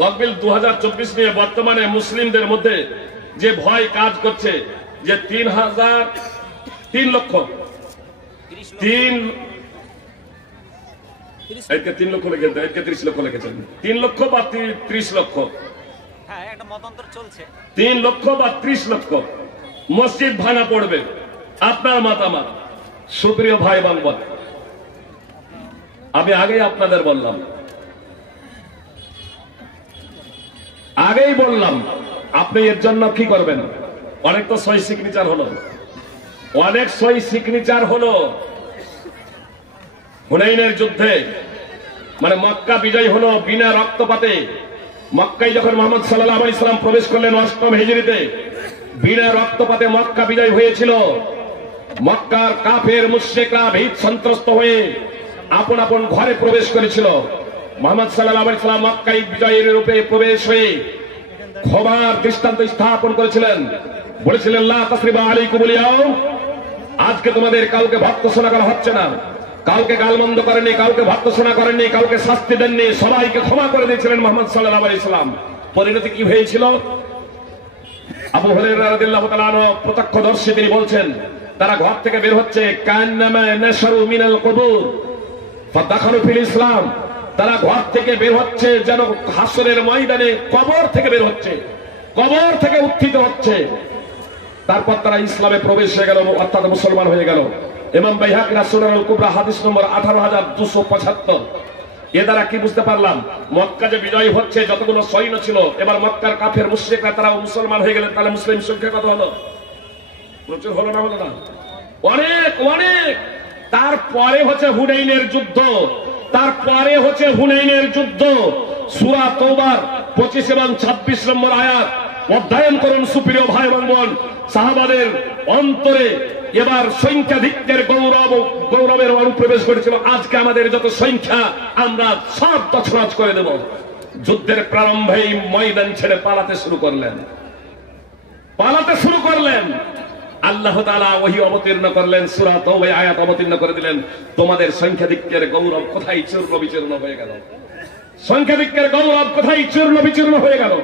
তকবিল 2024 নিয়ে বর্তমানে মুসলিমদের মধ্যে যে ভয় কাজ করছে যে 3 লক্ষ 3 লক্ষ লিখেছেন, 30 লক্ষ লিখেছেন, 3 লক্ষ বা 30 লক্ষ, হ্যাঁ একটা মতান্তর চলছে, 3 লক্ষ বা 30 লক্ষ মসজিদ ভাঙা পড়বে। আপনার মতামত সুপ্রিয় ভাই বাংবত, আমি আগেই আপনাদের বললাম, আপনি এর জন্য কি করবেন? অনেক তো সই সিগনেচার হলো, হুনাইনের যুদ্ধে, মানে মক্কা বিজয় হলো বিনা রক্তপাতে। মক্কায় যখন মুহাম্মদ সাল্লাল্লাহু আলাইহি সাল্লাম প্রবেশ করলেন 8ম হিজরিতে, বিনা রক্তপাতে মক্কা বিজয় হয়েছিল। মক্কার কাফের মুশরিকরা ভীত সন্ত্রস্ত হয়ে আপন আপন ঘরে প্রবেশ করেছিল। মুহাম্মদ সাল্লাল্লাহু আলাইহি সাল্লাম মক্কায় বিজয়ের রূপে প্রবেশ হয়ে ক্ষমার দৃষ্টান্ত স্থাপন করেছিলেন। বলেছিলেন, লা তাসরিবা আলাইকুমুল ইয়াউম, আজকে তোমাদের কাউকে ভর্ৎসনা করা হচ্ছে না। কাউকে গালমন্দ করেননি, কাউকে ভর্ৎসনা করেননি, কাউকে শাস্তি দেননি, সবাইকে ক্ষমা করে দিয়েছিলেন মুহাম্মদ সাল্লাল্লাহু আলাইহি সাল্লাম। পরিণতি কি হয়েছিল? আবু হুরায়রা রাদিয়াল্লাহু তাআলা আনহু প্রত্যক্ষদর্শী, তিনি বলছেন, তারা ঘর থেকে বের হচ্ছে, কান্নামা নাশরু মিনাল কুবুর ফাদাখালু ফিল ইসলাম, তারা ঘর থেকে বের হচ্ছে যেন হাসরের ময়দানে কবর থেকে বের হচ্ছে, কবর থেকে উত্থিত হচ্ছে। তারপর তারা ইসলামে প্রবেশ হয়ে গেল, অর্থাৎ মুসলমান হয়ে গেল। ইমাম বাইহাকী সুনানুল কুবরা হাদিস নম্বর 18275। এ দ্বারা কি বুঝতে পারলাম? মক্কা যে বিজয় হচ্ছে, যতগুলো সৈন্য ছিল, এবার মক্কার কাফের মুশরিকরা তারাও মুসলমান হয়ে গেলেন। তাহলে মুসলিম সংখ্যা কত হলো? প্রচুর হলো না? হলো না? অনেক অনেক। তারপরে হচ্ছে হুনাইনের যুদ্ধ, সূরা তওবার 25 এবং 26 নম্বর আয়াত অধ্যয়ন করুন সুপ্রিয় ভাই বোন। সাহাবাদের অন্তরে এবার সংখ্যাধিক্যের গৌরবের অনুপ্রবেশ করেছিল। আজকে আমাদের যত সংখ্যা, আমরা সব তছনছ করে দেব। যুদ্ধের প্রারম্ভেই ময়দান ছেড়ে পালাতে শুরু করলেন। আল্লাহ তাআলা ওহী অবতীর্ণ করলেন, সূরা তাওবায় আয়াত অবতীর্ণ করে দিলেন, তোমাদের সংখ্যাধিক্যের গৌরব কোথায় চূর্ণ বিচূর্ণ হয়ে গেল? সংখ্যাধিক্যের গৌরব কোথায় চূর্ণ বিচূর্ণ হয়ে গেল?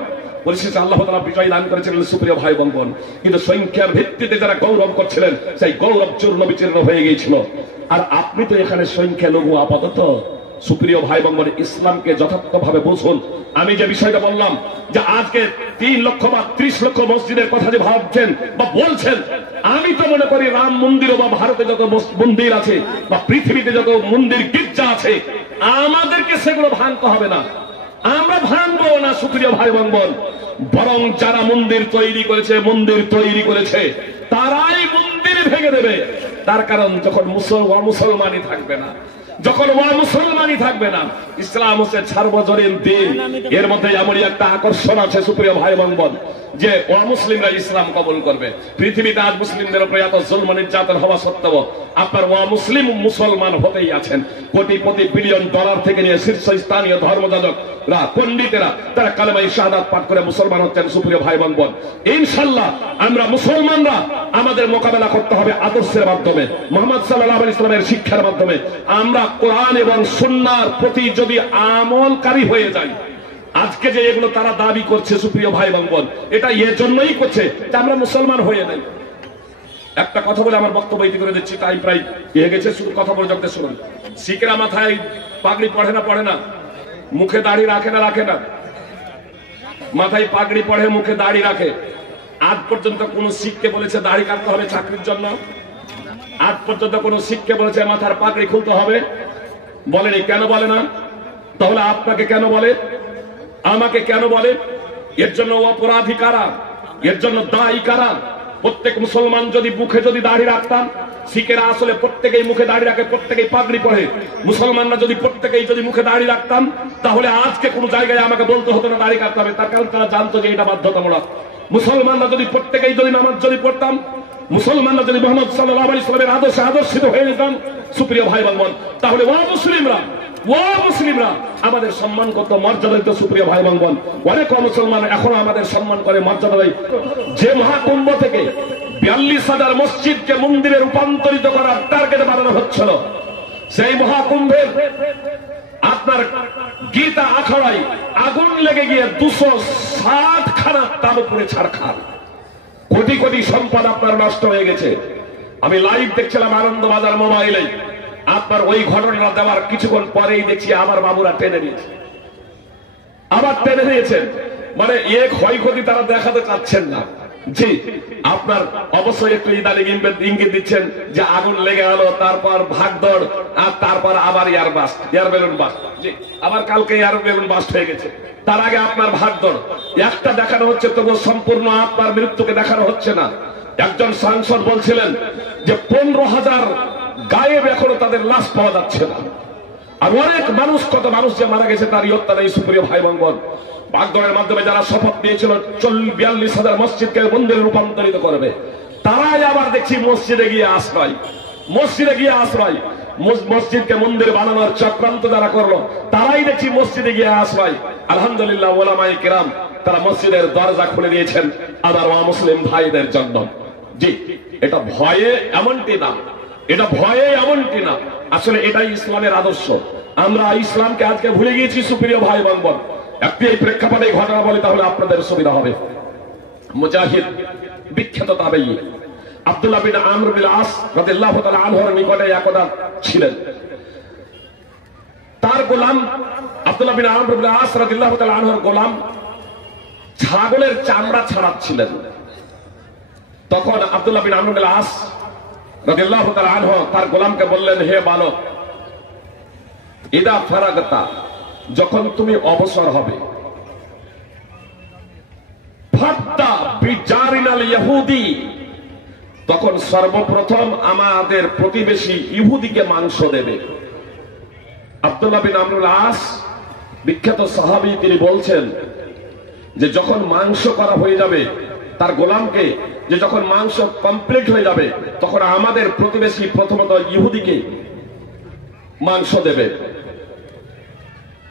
পরিশেষে আল্লাহ তাআলা বিজয় দান করেছিলেন সুপ্রিয় ভাই বোন। কিন্তু সংখ্যার ভিত্তিতে যারা গৌরব করছিলেন, সেই গৌরব চূর্ণ বিচূর্ণ হয়ে গিয়েছিল। আর আপনি তো এখানে সংখ্যালঘু আপাতত। সুপ্রিয় ভাই বোন, ইসলামকে যথার্থভাবে বুঝুন। আমি যে বিষয়টা বললাম যে আজকে 3 লক্ষ বা 30 লক্ষ মসজিদের কথা যে ভাবছেন বা বলছেন, আমি তো মনে করি রাম মন্দির বা ভারতে যত মন্দির আছে বা পৃথিবীতে যত মন্দির গির্জা আছে, আমাদেরকে সেগুলো ভাঙতে হবে না, আমরা ভাঙবো না সুপ্রিয় ভাই বোন। বরং যারা মন্দির তৈরি করেছে তারাই মন্দির ভেঙে দেবে। তার কারণ যখন মুসলমানই থাকবে না, ইসলাম হচ্ছে সার্বজনীন দিন। এর মধ্যে এমনই একটা আকর্ষণ আছে সুপ্রিয় ভাই বোন, যে অমুসলিমরা ইসলাম কবুল করবে। পৃথিবীতে আজ মুসলিমদের উপরে এত জুলম নির্যাতন হওয়া সত্ত্বেও আপনার অমুসলিম মুসলমান হতেই আছেন। কোটি বিলিয়ন ডলার থেকে নিয়ে শীর্ষস্থানীয় ধর্মযাজকরা, পণ্ডিতেরা, তারা কালেমায়ে শাহাদাত পাঠ করে মুসলমান হচ্ছেন। সুপ্রিয় ভাই বোন, ইনশাআল্লাহ আমরা মুসলমানরা আমাদের মোকাবেলা করতে হবে আদর্শের মাধ্যমে, মুহাম্মদ সাল্লাল্লাহু আলাইহি ওয়াসাল্লামের শিক্ষার মাধ্যমে। আমরা কোরআন এবং সুন্নাহর প্রতি যদি আমলকারী হয়ে যাই, আজকে যে এগুলো তারা দাবি করছে সুপ্রিয় ভাই বোন, এটা এর জন্যই করছে যে আমরা মুসলমান হয়ে নাই। একটা কথা বলে আমার বক্তব্য ইতি করে দিচ্ছি, টাইম প্রায় হয়ে গেছে। শুধু কথা বলে যাতে শুনুন। শিখরা মাথায় পাগড়ি পড়ে না, মুখে দাড়ি রাখে না, মাথায় পাগড়ি পড়ে, মুখে দাড়ি রাখে। আজ পর্যন্ত কোন শিখকে বলেছে দাড়ি কাটতে হবে চাকরির জন্য? আজ পর্যন্ত কোন শিখকে বলেছে মাথার পাগড়ি খুলতে হবে? বলেনি। কেন বলে না? তাহলে আপনাকে কেন বলে, আমাকে কেন বলে? এর জন্য অপরাধী কারা? এর জন্য দায়ী কারা? প্রত্যেক মুসলমান যদি মুখে দাড়ি রাখতাম, শিখেরা আসলে প্রত্যেকেই মুখে দাড়ি রাখে, প্রত্যেকেই পাগড়ি পরে। মুসলমানরা যদি প্রত্যেকেই মুখে দাড়ি রাখতাম, তাহলে আজকে কোন জায়গায় আমাকে বলতে হতো না দাড়ি কাটতে হবে। তার কারণ তারা জানতো যে এটা বাধ্যতামূলক। মুসলমানরা যদি প্রত্যেকেই নামাজ পড়তাম, মুসলমানরা যদি মুহাম্মদ সাল্লাল্লাহু আলাইহি ওয়াসাল্লামের আদর্শে আদর্শিত হয়ে যেতাম সুপ্রিয় ভাই বোন, তাহলে মুসলিমরা আমাদের সম্মান করত, মর্যাদা দিত। সুপ্রিয় ভাই বোন, অনেক মুসলমান এখনো আমাদের সম্মান করে, মর্যাদা দেয়। যে মহাকুম্ভ থেকে 42,000 মসজিদকে মন্দিরে রূপান্তরিত করার টার্গেট বানানো হচ্ছিল, সেই মহাকুম্ভের আপনার গীতা আখাড়ায় আগুন লেগে গিয়ে 260 খানা তার উপরে ছাড়খার, কোটি কোটি সম্পদ আপনার নষ্ট হয়ে গেছে। আমি লাইভ দেখছিলাম আনন্দবাজার মোবাইলে, আপনার ওই ঘটনা দেওয়ার কিছুক্ষণ পরেই দেখছি আমার বাবুরা টেনে নিয়েছে, আবার টেনে নিয়েছেন। মানে এ ক্ষয়ক্ষতি তারা দেখাতে চাচ্ছেন না। জি, আপনার অবশ্যই একটু ইদানিং ইঙ্গিত দিচ্ছেন যে আগুন লেগে গেল, তারপর ভাগদৌড়, আর তারপর আবার এয়ার বেলুন বাস্ট। জি, আবার কালকে এয়ার বেলুন বাস্ট হয়ে গেছে। তার আগে আপনার ভাগদৌড় একটা দেখানো হচ্ছে, তবুও সম্পূর্ণ আপনার মৃত্যুকে দেখানো হচ্ছে না। একজন সাংসদ বলছিলেন যে 15,000 গায়েব, এখনো তাদের লাশ পাওয়া যাচ্ছে না। আর অনেক মানুষ, কত মানুষ যে মারা গেছে তার ইয়ত্তা নেই। সুপ্রিয় ভাই বোন, ভাগদৌড়ের মাধ্যমে যারা শপথ নিয়েছিল 42,000 মসজিদকে মন্দিরে রূপান্তরিত করবে, তারাই আবার দেখছি মসজিদে গিয়ে আশ্রয়, মসজিদকে মন্দির বানানোর চক্রান্ত যারা করলো তারাই দেখছি মসজিদে গিয়ে আশ্রয়। আলহামদুলিল্লাহ, ওলামায়ে কেরাম তারা মসজিদের দরজা খুলে দিয়েছেন আবার মুসলিম ভাইদের জন্য। জি, এটা ভয়ে এমনটি না, আসলে এটাই ইসলামের আদর্শ। আমরা ইসলামকে আজকে ভুলে গিয়েছি। সুপ্রিয় ভাই বোন, একটি এই প্রেক্ষাপটে ঘটনা বলি, তাহলে আপনাদের সুবিধা হবে। মুজাহিদ, বিখ্যাত তাবেঈ আব্দুল্লাহ বিন আমর বিন আস রাদিয়াল্লাহু তাআলা আনহুর নিকটে একদা ছিলেন। তার গোলাম আব্দুল্লাহ বিন আমর বিন আস রাদিয়াল্লাহু তাআলা আনহুর গোলাম ছাগলের চামড়া ছাড়াচ্ছিলেন। তখন আব্দুল্লাহ বিন আমর বিন আস রাদিয়াল্লাহু তাআলা আনহু তার গোলামকে বললেন, হে বালক, ইদা ফারাগতা, যখন তুমি অবসর হবে, ফাদ্দা বিজারিনাল ইহুদি, তখন সর্বপ্রথম আমাদের প্রতিবেশী ইহুদিকে মাংস দেবে। আব্দুল্লাহ বিন আমর বিন আস বিখ্যাত সাহাবী, তিনি বলছেন যে যখন মাংস করা হয়ে যাবে তার গোলামকে, যে যখন মাংস কমপ্লিট হয়ে যাবে তখন আমাদের প্রতিবেশী প্রথমত ইহুদিকে মাংস দেবে।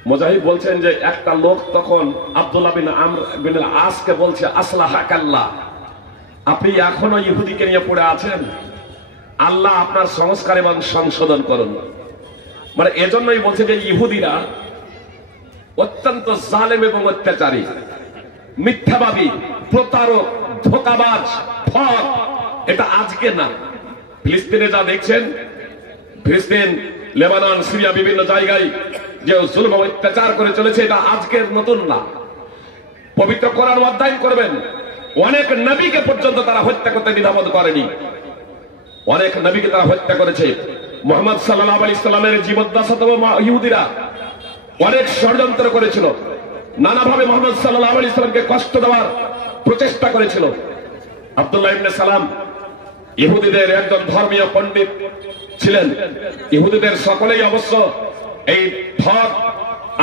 মুজাহিদ বলছেন যে একটা লোক তখন আব্দুল্লাহ বিন আমর বিন আসকে বলছে, আসলাহাকাল্লাহ, আপনি এখনো ইহুদিকে নিয়ে পড়ে আছেন, আল্লাহ আপনার সংস্কার এবং সংশোধন করুন। মানে এজন্যই বলছে যে ইহুদিরা অত্যন্ত জালেম এবং অত্যাচারী, মিথ্যাবাদী, প্রতারক, ধোঁকাবাজ, ঠক। এটা আজকে না, ফিলিস্তিনে যা দেখছেন, ফিলিস্তিন, লেবানন, সিরিয়া, বিভিন্ন জায়গায় যে জুলুম অত্যাচার করে চলেছে, এটা আজকের নতুন না। পবিত্র কোরআন অধ্যয়ন করবেন, অনেক নবীকে পর্যন্ত তারা হত্যা করতে দ্বিধাবোধ করেনি। অনেক নবীকে তারা হত্যা করেছে। মুহাম্মদ সাল্লাল্লাহু আলাইহি সাল্লামের জীবদ্দশাতেও ইহুদিরা অনেক ষড়যন্ত্র করেছিল, নানাভাবে মুহাম্মদ সাল্লাল্লাহু আলাইহি সাল্লামকে কষ্ট দেওয়ার প্রচেষ্টা করেছিল। আব্দুল্লাহ ইবনে সালাম ইহুদিদের একজন ধর্মীয় পণ্ডিত ছিলেন। ইহুদিদের সকলেই অবশ্য এই ঠক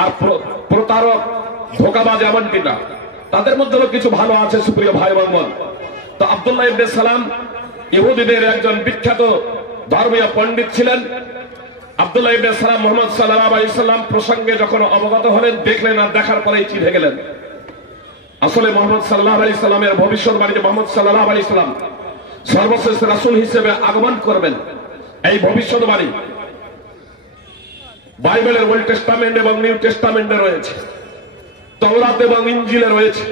আর প্রতারক, ধোঁকাবাজ এমনটি না, তাদের মধ্যেও কিছু ভালো আছে। সুপ্রিয় ভাই বোন, তো আব্দুল্লাহ ইবনে সালাম ইহুদিদের একজন বিখ্যাত ধর্মীয় পণ্ডিত ছিলেন। আব্দুল্লাহ ইবনে সালাম মুহাম্মদ সাল্লাল্লাহু আলাইহি সাল্লাম প্রসঙ্গে যখন অবগত হলেন, দেখলেন আর দেখার পরেই চিড়ে গেলেন। আসলে মুহাম্মদ সাল্লাল্লাহু আলাইহি সাল্লামের ভবিষ্যৎবাণী যে মুহাম্মদ সাল্লাল্লাহু আলাইহি সাল্লাম সর্বশেষ রাসূল হিসেবে আগমন করবেন, এই ভবিষ্যৎবাণী বাইবেলের ওল্ড টেস্টামেন্ট এবং নিউ টেস্টামেন্টে রয়েছে, তাওরাত এবং ইনজিলে রয়েছে।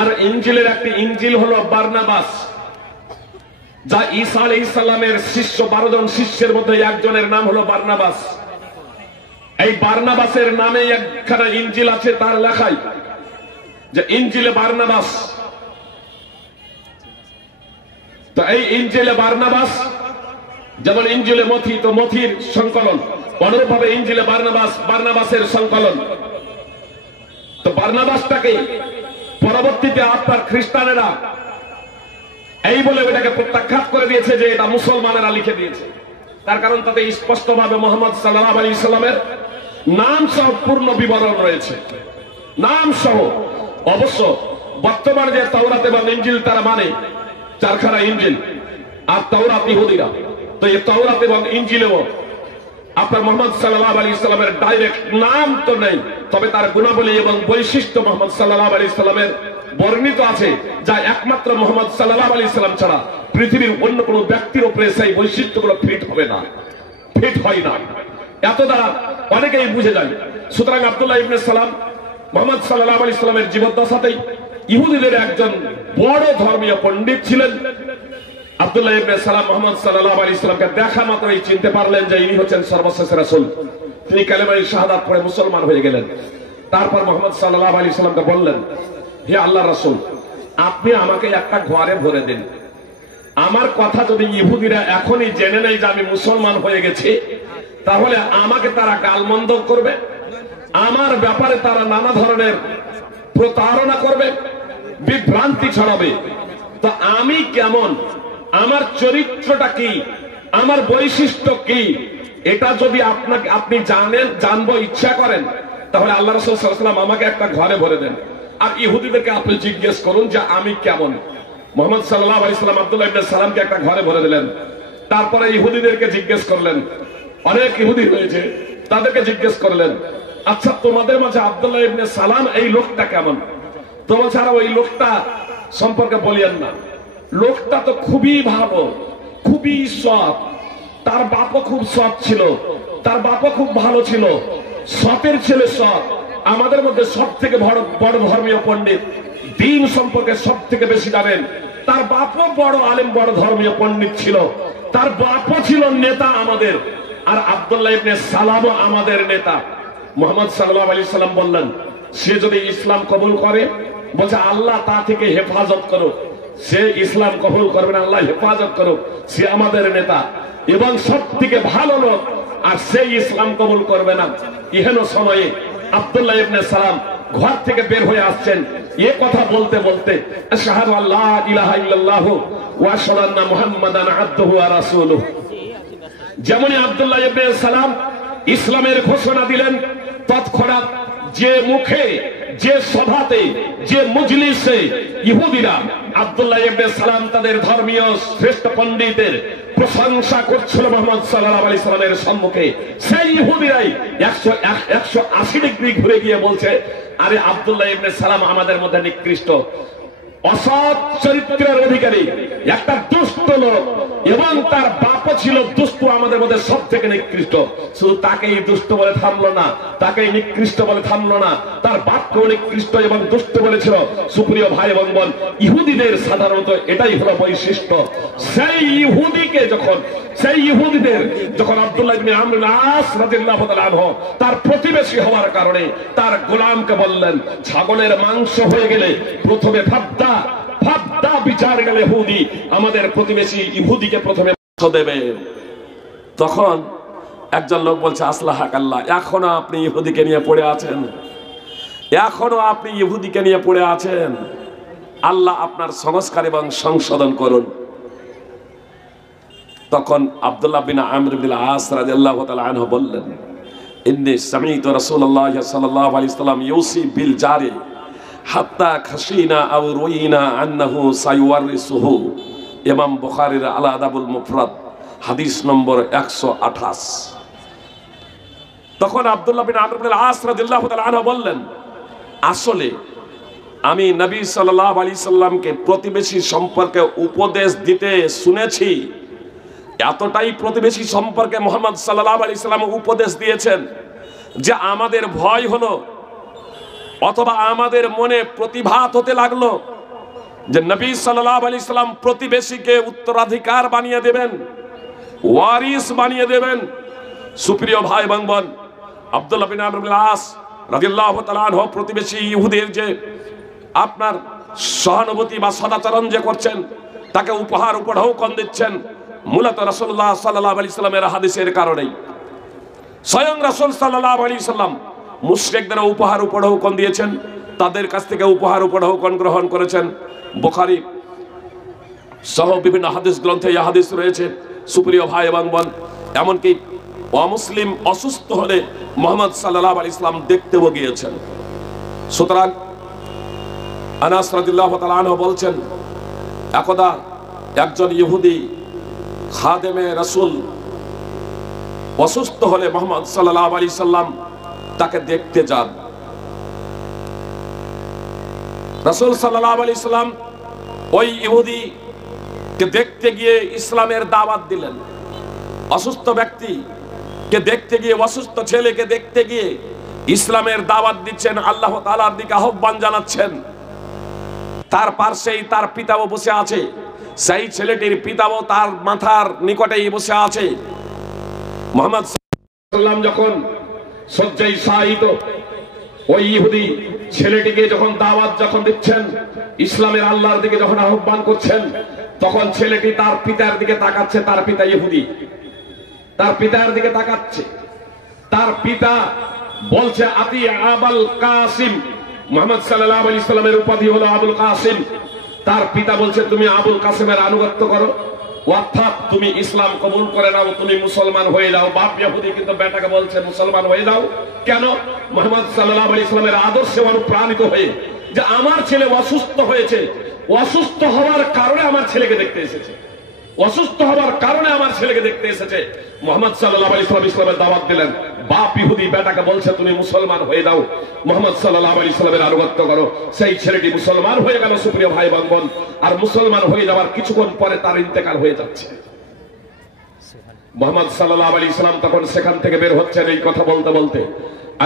আর ইনজিলের একটি ইনজিল হলো বারনাবাস, যা ঈসা আলাইহিস সালামের শিষ্য, 12 জন শিষ্যের মধ্যে একজনের নাম হলো বারনাবাস। এই বারনাবাসের নামে একখানা ইনজিল আছে, তার লেখাই যে ইনজিলে বারনাবাস। তো এই ইনজিলে বারনাবাস যেমন ইনজিলে মথি, তো মথির সংকলন, অনুরূপভাবে ইনজিলে বারনাবাস, বারনাবাসের সংকলন। তো বারনাবাসটাকে পরবর্তীতে আপনার খ্রিস্টানেরা এই বলে এটাকে প্রত্যাখ্যাত করে দিয়েছে যে এটা মুসলমানেরা লিখে দিয়েছে। তার কারণ তাতে স্পষ্টভাবে মুহাম্মদ সাল্লাল্লাহু আলাইহি সাল্লামের নাম সহ পূর্ণ বিবরণ রয়েছে, নাম সহ। অবশ্য বর্তমানে যে তাওরাত এবং ইনজিল তারা মানে, চারখানা ইনজিল, আর তাওরাত ইহুদিরা, তো এই তাওরাত এবং ইনজিলেও আপনার মুহাম্মদ সাল্লাল্লাহু আলাইহি সাল্লামের ডাইরেক্ট নাম তো নেই, তবে তার গুণাবলী এবং বৈশিষ্ট্য মুহাম্মদ সাল্লাল্লাহু আলাইহি সাল্লামের বর্ণিত আছে, যা একমাত্র মুহাম্মদ সাল্লাল্লাহু আলাইহি সাল্লাম ছাড়া পৃথিবীর অন্য কোনো ব্যক্তির উপরে সেই বৈশিষ্ট্যগুলো ফিট হবে না, ফিট হয় না। এত দ্বারা অনেকেই বুঝে যায়। সুতরাং আব্দুল্লাহ ইবনে সালাম মুহাম্মদ সাল্লাল্লাহু আলাইহি সাল্লামের জীবদ্দশাতেই ইহুদিদের একজন বড় ধর্মীয় পণ্ডিত ছিলেন। আব্দুল্লাহ ইবনে সালাম মুহাম্মদ সাল্লাল্লাহু আলাইহি সাল্লামকে দেখা মাত্রই চিনতে পারলেন যে ইনি হচ্ছেন সর্বশেষ রাসূল। তিনি কালেমায়ে শাহাদাত পড়ে মুসলমান হয়ে গেলেন। তারপর মুহাম্মদ সাল্লাল্লাহু আলাইহি সাল্লামকে বললেন, হে আল্লাহর রাসূল, আপনি আমাকে একটা ঘরে ভরে দিন। আমার কথা যদি ইহুদিরা এখনই জেনে নেয় যে আমি মুসলমান হয়ে গেছি, তাহলে আমাকে তারা গালমন্দ করবে, আমার ব্যাপারে তারা নানা ধরনের প্রতারণা করবে, বিভ্রান্তি ছড়াবে। তো আমি কেমন, আমার চরিত্রটা কি, আমার বৈশিষ্ট্য কি, এটা যদি আপনি জানবো ইচ্ছা করেন, তাহলে আল্লাহ রাসূল সাল্লাল্লাহু আলাইহি ওয়াসাল্লাম আমাকে একটা ঘরে ভরে দেন, আর ইহুদিদেরকে আপনি জিজ্ঞেস করুন যে আমি কেমন। মুহাম্মদ সাল্লাল্লাহু আলাইহি ওয়াসাল্লাম আব্দুল্লাহ ইবনে সালামকে একটা ঘরে ভরে দিলেন। তারপরে ইহুদিদেরকে জিজ্ঞেস করলেন, অনেক ইহুদি হয়েছে, তাদেরকে জিজ্ঞেস করলেন, আচ্ছা তোমাদের মাঝে আব্দুল্লাহ ইবনে সালাম এই লোকটা কেমন? তোমার ছাড়া ওই লোকটা সম্পর্কে বলিয়েন না। লোকটা তো খুবই ভালো, খুবই সৎ, তার বাপও খুব সৎ ছিল, তার বাপও খুব ভালো ছিল, সতের ছেলে সৎ, আমাদের মধ্যে সব থেকে বড় ধর্মীয় পণ্ডিত, দ্বীন সম্পর্কে সব থেকে বেশি জানেন, তার বাপও বড় আলেম, বড় ধর্মীয় পণ্ডিত ছিল, তার বাপও ছিল নেতা আমাদের, আর আব্দুল্লাহ ইবনে সালামও আমাদের নেতা। মুহাম্মদ সাল্লাল্লাহু আলাইহি সাল্লাম বললেন, সে যদি ইসলাম কবুল করে, বলছে আল্লাহ তা থেকে হেফাজত করো। সে ইসলাম কবুল করবে না, আল্লাহ হেফাজত করো, সে আমাদের নেতা এবং সব থেকে ভালো লোক, আর সে ইসলাম কবুল করবে না। ইহেন সময়ে আব্দুল্লাহ ইবনে সালাম ঘর থেকে বের হয়ে আসছেন, এ কথা বলতে বলতে আশহাদু আল্লা ইলাহা ইল্লাল্লাহু ওয়া আশহাদু আন্না মুহাম্মাদান আবদুহু ওয়া রাসূলুহু। যেমনই আব্দুল্লাহ ইবনে সালাম ইসলামের ঘোষণা দিলেন, তৎক্ষণাৎ যে মুখে, যে সভাতে, যে মজলিসে ইহুদিরা আব্দুল্লাহ ইবনে সালাম তাদের ধর্মীয় শ্রেষ্ঠ পণ্ডিতের প্রশংসা করছিল মুহাম্মদ সাল্লাল্লাহু আলাইহি সাল্লামের সম্মুখে, সেই ইহুদিরাই 180 ডিগ্রি ঘুরে গিয়ে বলছে, আরে আব্দুল্লাহ ইবনে সালাম আমাদের মধ্যে নিকৃষ্ট, অসৎ চরিত্রের অধিকারী, একটা দুষ্ট লোক, এবং তার বাপও ছিল দুষ্ট, আমাদের মধ্যে সব থেকে নিকৃষ্ট। শুধু তাকেই দুষ্ট বলে থামলো না, তাকেই নিকৃষ্ট বলে থামলো না, তার বাপকেও নিকৃষ্ট এবং দুষ্ট বলেছিল। সুপ্রিয় ভাই এবং বোন, ইহুদিদের সাধারণত এটাই হলো বৈশিষ্ট্য। সেই ইহুদিদের যখন আব্দুল্লাহ ইবনে আমর ইবনে আস রাদিয়াল্লাহু তাআলা আনহু তার প্রতিবেশী হওয়ার কারণে তার গোলামকে বললেন, ছাগলের মাংস হয়ে গেলে প্রথমে ফাদ্দা বিচার গেলে ইহুদি, আমাদের প্রতিবেশী ইহুদিকে প্রথমে দেবে। তখন একজন লোক বলছে, আসলাহাক আল্লাহ, এখনো আপনি ইহুদিকে নিয়ে পড়ে আছেন, এখনো আপনি ইহুদিকে নিয়ে পড়ে আছেন, আল্লাহ আপনার সংস্কার এবং সংশোধন করুন। তখন আব্দুল্লাহ বিন আমর বিন আস রাদিয়াল্লাহু তাআলা আনহু বললেন, ইন্নী সামি'তু রাসূলুল্লাহ সাল্লাল্লাহু আলাইহি ওয়াসাল্লাম ইউসি বিল জারি হাত্তা খাশিনা আও রুইনা আন্নাহু সায়ুওয়ারিসুহু। ইমাম বুখারীর আল আদাবুল মুফরাদ হাদিস নম্বর 128। তখন আব্দুল্লাহ বিন আমর বিন আস রাদিয়াল্লাহু তাআলা আনহু বললেন, আসলে আমি নবী সাল্লাল্লাহু আলাইহি সাল্লামকে প্রতিবেশী সম্পর্কে উপদেশ দিতে শুনেছি। এতটাই প্রতিবেশী সম্পর্কে মুহাম্মদ সাল্লাল্লাহু আলাইহি সাল্লাম উপদেশ দিয়েছেন যে আমাদের ভয় হলো, অথবা আমাদের মনে প্রতিভাত হতে লাগলো যে নবী সাল্লাল্লাহু আলাইহি সাল্লাম প্রতিবেশীকে উত্তরাধিকার বানিয়ে দেবেন, ওয়ারিস বানিয়ে দেবেন। সুপ্রিয় ভাই এবং বোন, আব্দুল্লাহ বিন আমর বিন আস রাদিয়াল্লাহু তাআলা আনহু প্রতিবেশী ইহুদির যে আপনার সহানুভূতি বা সদাচরণ যে করছেন, তাকে উপহার উপঢৌকন দিচ্ছেন, মূলত রাসূলুল্লাহ সাল্লাল্লাহু আলাইহি সাল্লামের হাদিসের কারণেই। স্বয়ং রাসূল সাল্লাল্লাহু আলাইহি সাল্লাম মুশরিকদের উপহার উপঢৌকন দিয়েছেন, তাদের কাছ থেকে উপহার উপঢৌকন গ্রহণ করেছেন। বুখারী সহ বিভিন্ন হাদিস গ্রন্থে এই হাদিস রয়েছে। সুপ্রিয় ভাই এবং বোন, এমনকি অমুসলিম অসুস্থ হলে মুহাম্মদ সাল্লাল্লাহু আলাইহি সাল্লাম দেখতেও গিয়েছেন। সুতরাং আনাস রাদিয়াল্লাহু তাআলা আনহু বলছেন, একদা একজন ইহুদি খাদেমে রাসূল অসুস্থ হলে মুহাম্মদ সাল্লাল্লাহু আলাইহি সাল্লাম তাকে দেখতে যান। রাসূল সাল্লাল্লাহু আলাইহি সাল্লাম ওই ইহুদিকে দেখতে গিয়ে ইসলামের দাওয়াত দিলেন। অসুস্থ ব্যক্তি কে দেখতে গিয়ে, অসুস্থ ছেলেকে দেখতে গিয়ে ইসলামের দাওয়াত দিচ্ছেন, আল্লাহ তাআলার দিকে আহ্বান জানাচ্ছেন। তার পাশেই তার পিতাও বসে আছে, সেই ছেলেটির পিতাও তার মাথার নিকটেই বসে আছে। মুহাম্মদ সাল্লাল্লাহু যখন শয্যায় শায়িত, ওই ইহুদি ছেলেটিকে যখন দাওয়াত যখন দিচ্ছেন, ইসলামের আল্লাহর দিকে যখন আহ্বান করছেন, তখন ছেলেটি তার পিতার দিকে তাকাচ্ছে। তার পিতা ইহুদি, তার পিতার দিকে তাকাচ্ছে। তার পিতা বলছে আতি আবুল কাসিম। মুহাম্মদ সাল্লাল্লাহু আলাইহি সাল্লামের উপাধি হলো আবুল কাসিম। তার পিতা বলছে তুমি আবুল কাসিমের আনুগত্য করো, অর্থাৎ তুমি ইসলাম কবুল করে নাও, তুমি মুসলমান হয়ে যাও। বাপ ইহুদি কিন্তু বেটাকে বলছে মুসলমান হয়ে যাও। কেন? মুহাম্মদ সাল্লাল্লাহু আলাইহি সাল্লামের আদর্শে অনুপ্রাণিত হয়ে, যে আমার ছেলে অসুস্থ হয়েছে, অসুস্থ হওয়ার কারণে আমার ছেলেকে দেখতে এসেছে, অসুস্থ হওয়ার কারণে আমার ছেলেকে দেখতে এসেছে। মুহাম্মদ সাল্লাল্লাহু আলাইহি সাল্লাম ইসলামের দাওয়াত দিলেন। বাপ ইহুদি বেটাকে বলছে তুমি মুসলমান হয়ে যাও, মুহাম্মদ সাল্লাল্লাহু আলাইহি সাল্লামের আনুগত্য করো। সেই ছেলেটি মুসলমান হয়ে গেল, সুপ্রিয় ভাই বোন। আর মুসলমান হয়ে যাওয়ার কিছুক্ষণ পরে তার ইন্তেকাল হয়ে যাচ্ছে। মুহাম্মদ সাল্লাল্লাহু আলাইহি সাল্লাম তখন সেখান থেকে বের হচ্ছেন এই কথা বলতে বলতে,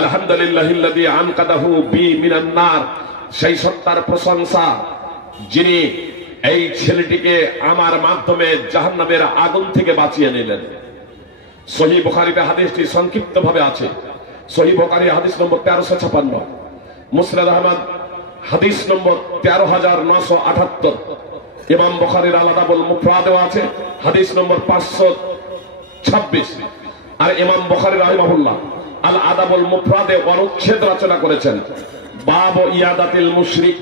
আলহামদুলিল্লাহিল্লাযী আনকাদাহু বি মিনান নার, সেই সত্তার প্রশংসা যিনি এই ছেলেটিকে আমার মাধ্যমে জাহান্নামের আগুন থেকে বাঁচিয়ে নিলেন। সহিহ বুখারীতে হাদিসটি সংক্ষিপ্ত ভাবে আছে। সহিহ বুখারী হাদিস নম্বর 1356, মুসনাদ আহমদ হাদিস নম্বর 13978, ইমাম বুখারীর আল আদাবুল মুফরাদেও আছে হাদিস নম্বর 526। আর ইমাম বুখারী রাহিমাহুল্লাহ আল আদাবুল মুফরাদে অনুচ্ছেদ রচনা করেছেন, বাব ইয়াদাতিল মুশরিক।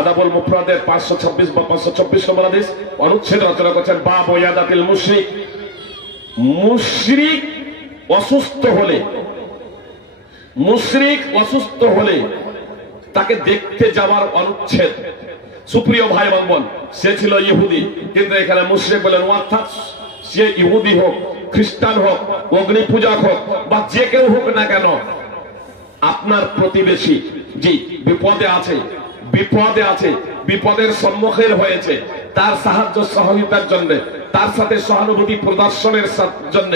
আদাবুল মুফরাদের 526 বা 524 নম্বর হাদিস অনুচ্ছেদ রচনা করেছেন, বাব ইয়াদাতিল মুশরিক। মুশরিক অসুস্থ হলে, মুশরিক অসুস্থ হলে তাকে দেখতে যাওয়ার অনুচ্ছেদ। সুপ্রিয় ভাই বোন, সে ছিল ইহুদি, কিন্তু এখানে মুশরিক বলেন, অর্থাৎ সে ইহুদি হোক, খ্রিস্টান হোক, অগ্নি পূজক হোক, বা যে কেউ হোক না কেন, আপনার প্রতিবেশী জি বিপদে আছে, বিপদে আছে, বিপদের সম্মুখীন হয়েছে, তার সাহায্য সহযোগিতার জন্য, তার সাথে সহানুভূতি প্রদর্শনের জন্য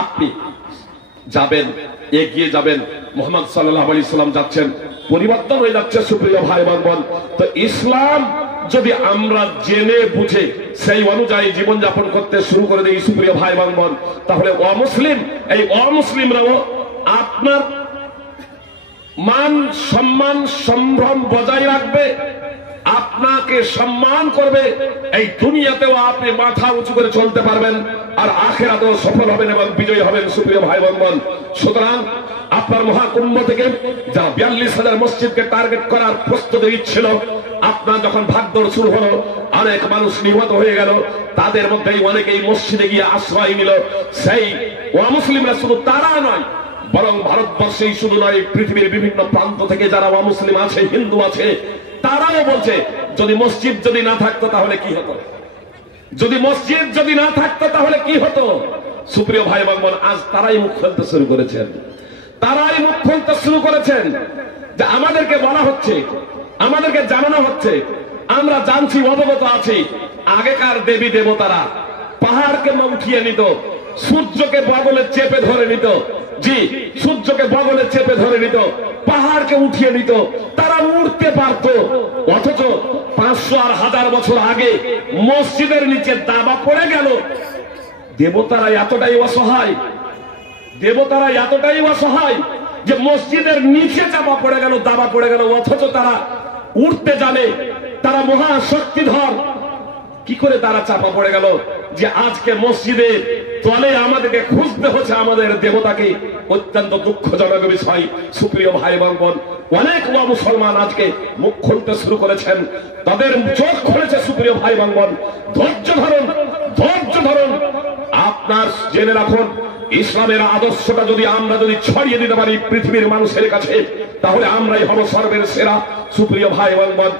আপনি যাবেন, এগিয়ে যাবেন। মুহাম্মদ সাল্লাল্লাহু আলাইহি সাল্লাম যাচ্ছেন, পরিবর্তন হয়ে যাচ্ছে। সুপ্রিয় ভাই বোন, তো ইসলাম যদি আমরা জেনে বুঝে সেই অনুযায়ী জীবন যাপন করতে শুরু করে দিই, সুপ্রিয় ভাই বোন, তাহলে অমুসলিম, এই অমুসলিমরাও আপনার মান সম্মান সম্ভ্রম বজায় রাখবে, আপনাকে সম্মান করবে। এই দুনিয়াতেও আপনি মাথা উঁচু করে চলতে পারবেন, আর আখিরাতেও সফল হবেন এবং বিজয়ী হবেন। সুপ্রিয় ভাই বোন, সুতরাং আপনার মহাকুম্ভ থেকে যা 42,000 মসজিদকে টার্গেট করার প্রস্তুতি ছিল, আপনার যখন ভাগদৌড় শুরু হলো, অনেক মানুষ নিহত হয়ে গেল, তাদের মধ্যেই অনেকেই মসজিদে গিয়ে আশ্রয় নিল। সেই অমুসলিমরা শুধু তারা নয়, বরং ভারতবর্ষেই শুধু নয়, পৃথিবীর বিভিন্ন প্রান্ত থেকে যারা অমুসলিম আছে, হিন্দু আছে, তারাও বলছে যদি মসজিদ যদি না থাকতো তাহলে কি হতো, যদি মসজিদ যদি না থাকতো তাহলে কি হতো। সুপ্রিয় ভাই বোন, আজ তারাই মুখ খুলতে শুরু করেছেন, তারাই মুখ খুলতে শুরু করেছেন, যে আমাদেরকে বলা হচ্ছে, আমাদেরকে জানানো হচ্ছে, আমরা জানছি, অবগত আছি, আগেকার দেবী দেবতারা পাহাড়কে উঠিয়ে নিত, সূর্যকে বগলে চেপে ধরে নিত, জি সূর্যকে বগলে চেপে ধরে নিত, পাহাড়কে উঠিয়ে নিত, তারা উঠতে পারত। অথচ 500 আর 1000 বছর আগে মসজিদের নিচে দাবা পড়ে গেল। দেবতারা এতটাই অসহায়, দেবতারা এতটাই অসহায় যে মসজিদের নিচে চাপা পড়ে গেল, দাবা পড়ে গেল, অথচ তারা উঠতে জানে, তারা মহাশক্তিধর। কি করে তারা চাপা পড়ে গেল যে আজকে মসজিদের তলে আমাদেরকে খুঁজতে হচ্ছে আমাদের দেবতাকে? অত্যন্ত দুঃখজনক বিষয়। সুপ্রিয় ভাই বোন, অনেক মুসলমান আজকে মুখ খুলতে শুরু করেছেন, তাদের চোখ খুলেছে। সুপ্রিয় ভাই বোন, ধৈর্য ধরুন, ধৈর্য ধরুন। আপনার জেনে রাখুন, ইসলামের আদর্শটা যদি আমরা যদি ছড়িয়ে দিতে পারি পৃথিবীর মানুষের কাছে, তাহলে আমরাই হব সর্বের সেরা। সুপ্রিয় ভাই বোন,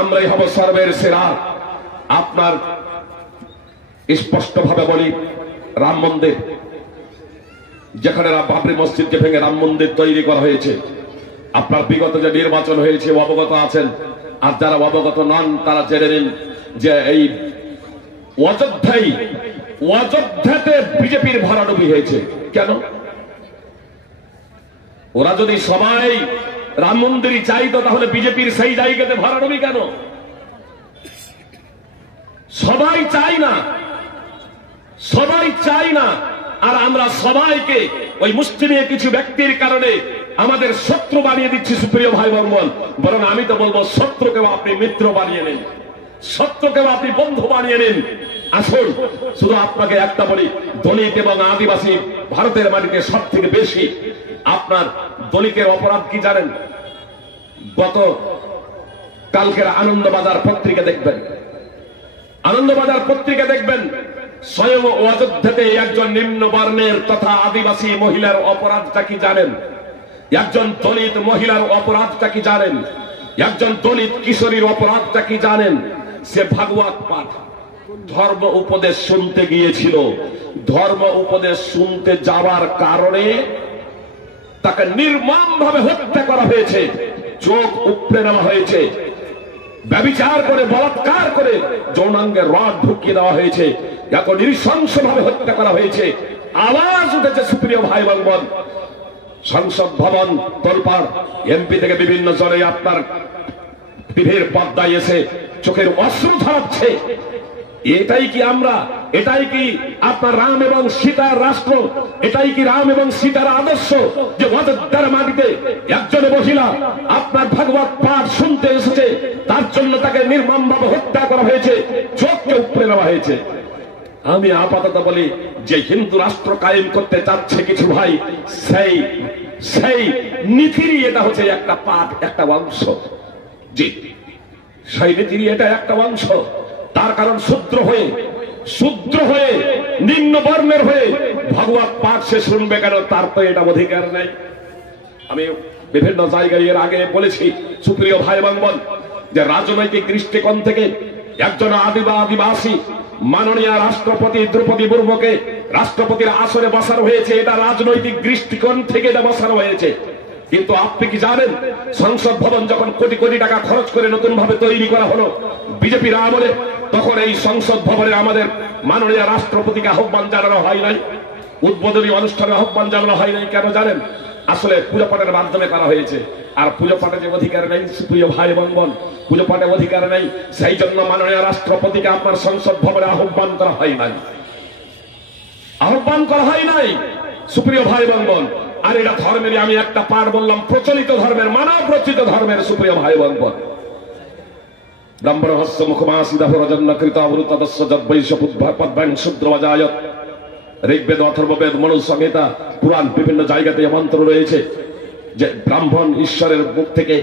আমরাই হব সর্বের সেরা। আপনার স্পষ্ট ভাবে বলি, রাম মন্দির, যেখানে বাবরি মসজিদকে ভেঙে রাম মন্দির তৈরি করা হয়েছে, আপনার বিগত যে নির্বাচন হয়েছে অবগত আছেন, আর যারা অবগত নন তারা জেনে নিন যে এই অযোধ্যায় অযোধ্যাতে বিজেপির ভরাডুবি হয়েছে কেন? ওরা যদি সবাই রাম মন্দিরই চাইতো তাহলে বিজেপির সেই জায়গাতে ভরাডুবি কেন? সবাই চাই না, সবাই চাই না। আর আমরা সবাইকে ওই মুসলিমের কিছু ব্যক্তির কারণে আমাদের শত্রু বানিয়ে দিচ্ছি। সুপ্রিয় ভাই বোন, বরং আমি তো বলবো শত্রুকেও আপনি মিত্র বানিয়ে নিন, শত্রুকেও আপনি বন্ধু বানিয়ে নিন। আসুন, শুধু আপনাকে একটা বলি, দলিত এবং আদিবাসী ভারতের মাটিতে সব থেকে বেশি। আপনার দলিতের অপরাধ কি জানেন? গত কালকের আনন্দবাজার পত্রিকা দেখবেন, আনন্দবাজার পত্রিকা দেখবেন, স্বয়ং অযোধ্যাতে একজন নিম্ন বর্ণের তথা আদিবাসী মহিলার অপরাধটা কি জানেন? একজন দলিত মহিলার অপরাধটা কি জানেন? একজন দলিত কিশোরীর অপরাধটা কি জানেন? সে ভাগবত পাঠ ধর্ম উপদেশ শুনতে গিয়েছিল। ধর্ম উপদেশ শুনতে যাওয়ার কারণে তাকে নির্মমভাবে হত্যা করা হয়েছে, চোখ উপড়ে নেওয়া হয়েছে, ব্যভিচার করে বলাৎকার করে যৌনাঙ্গে রড ঢুকিয়ে দেওয়া হয়েছে, এত নৃশংসভাবে হত্যা করা হয়েছে। আওয়াজ উঠেছে সুপ্রিয় ভাই বোন, সংসদ ভবন তোলপাড়, এমপি থেকে বিভিন্ন জনে আপনার টিভির পর্দায় এসে চোখের অশ্রু ঝরাচ্ছে। এটাই কি আমরা, এটাই কি আপনার রাম এবং সীতার রাষ্ট্র, এটাই কি রাম এবং সীতার আদর্শ? যে অযোধ্যার মাটিতে একজন মহিলা আপনার ভাগবত পাঠ শুনতে এসেছে, তার জন্য তাকে নির্মমভাবে হত্যা করা হয়েছে, চোখকে উপড়ে নেওয়া হয়েছে। আমি আপাতত বলি, যে হিন্দু রাষ্ট্র কায়েম করতে চাচ্ছে কিছু ভাই, সেই নীতিরই এটা হচ্ছে একটা পাঠ, একটা অংশ। জি, সেই নীতিরই এটা একটা অংশ। তার কারণ শূদ্র হয়ে নিম্ন বর্ণের হয়ে ভগবত পাঠ সে শুনবে কেন? তার তো এটা অধিকার নেই। আমি বিভিন্ন জায়গায় এর আগে বলেছি সুপ্রিয় ভাই বোন, যে রাজনৈতিক দৃষ্টিকোণ থেকে একজন আদিবাসী মাননীয় রাষ্ট্রপতি দ্রৌপদী মুর্মুকে রাষ্ট্রপতির আসনে বসানো হয়েছে, এটা রাজনৈতিক দৃষ্টিকোণ থেকে এটা বসানো হয়েছে। কিন্তু আপনি কি জানেন, সংসদ ভবন যখন কোটি কোটি টাকা খরচ করে নতুন ভাবে তৈরি করা হলো বিজেপির আমলে, তখন এই সংসদ ভবনে আমাদের মাননীয় রাষ্ট্রপতিকে আহ্বান জানানো হয় নাই, উদ্বোধনী অনুষ্ঠানে আহ্বান জানানো হয় নাই। কেন জানেন? আসলে পুজো পাঠের মাধ্যমে করা হয়েছে। আর পুজো পাঠে যে অধিকার নেই সুপ্রিয় ভাই বোন, পুজো পাঠে অধিকার নেই, সেই জন্য মাননীয় রাষ্ট্রপতিকে আপনার সংসদ ভবনে আহ্বান করা হয় নাই, আহ্বান করা হয় নাই সুপ্রিয় ভাই বোন। আর এটা ধর্মেরই আমি একটা পাঠ বললাম, প্রচলিত ধর্মের, মানব রচিত ধর্মের সুপ্রিয় ভাই বোন। ব্রাহ্মণ হস্য মুখমাসিদাহরজন্নকৃত অবৃতদস্য যদ্বৈশ্য পদ্মাং শূদ্রবাজায়ত। ঋগ্বেদ, অথর্ববেদ, মনু সংহিতা, পুরাণ, বিভিন্ন জায়গাতে মন্ত্র রয়েছে যে ব্রাহ্মণ ঈশ্বরের মুখ থেকে,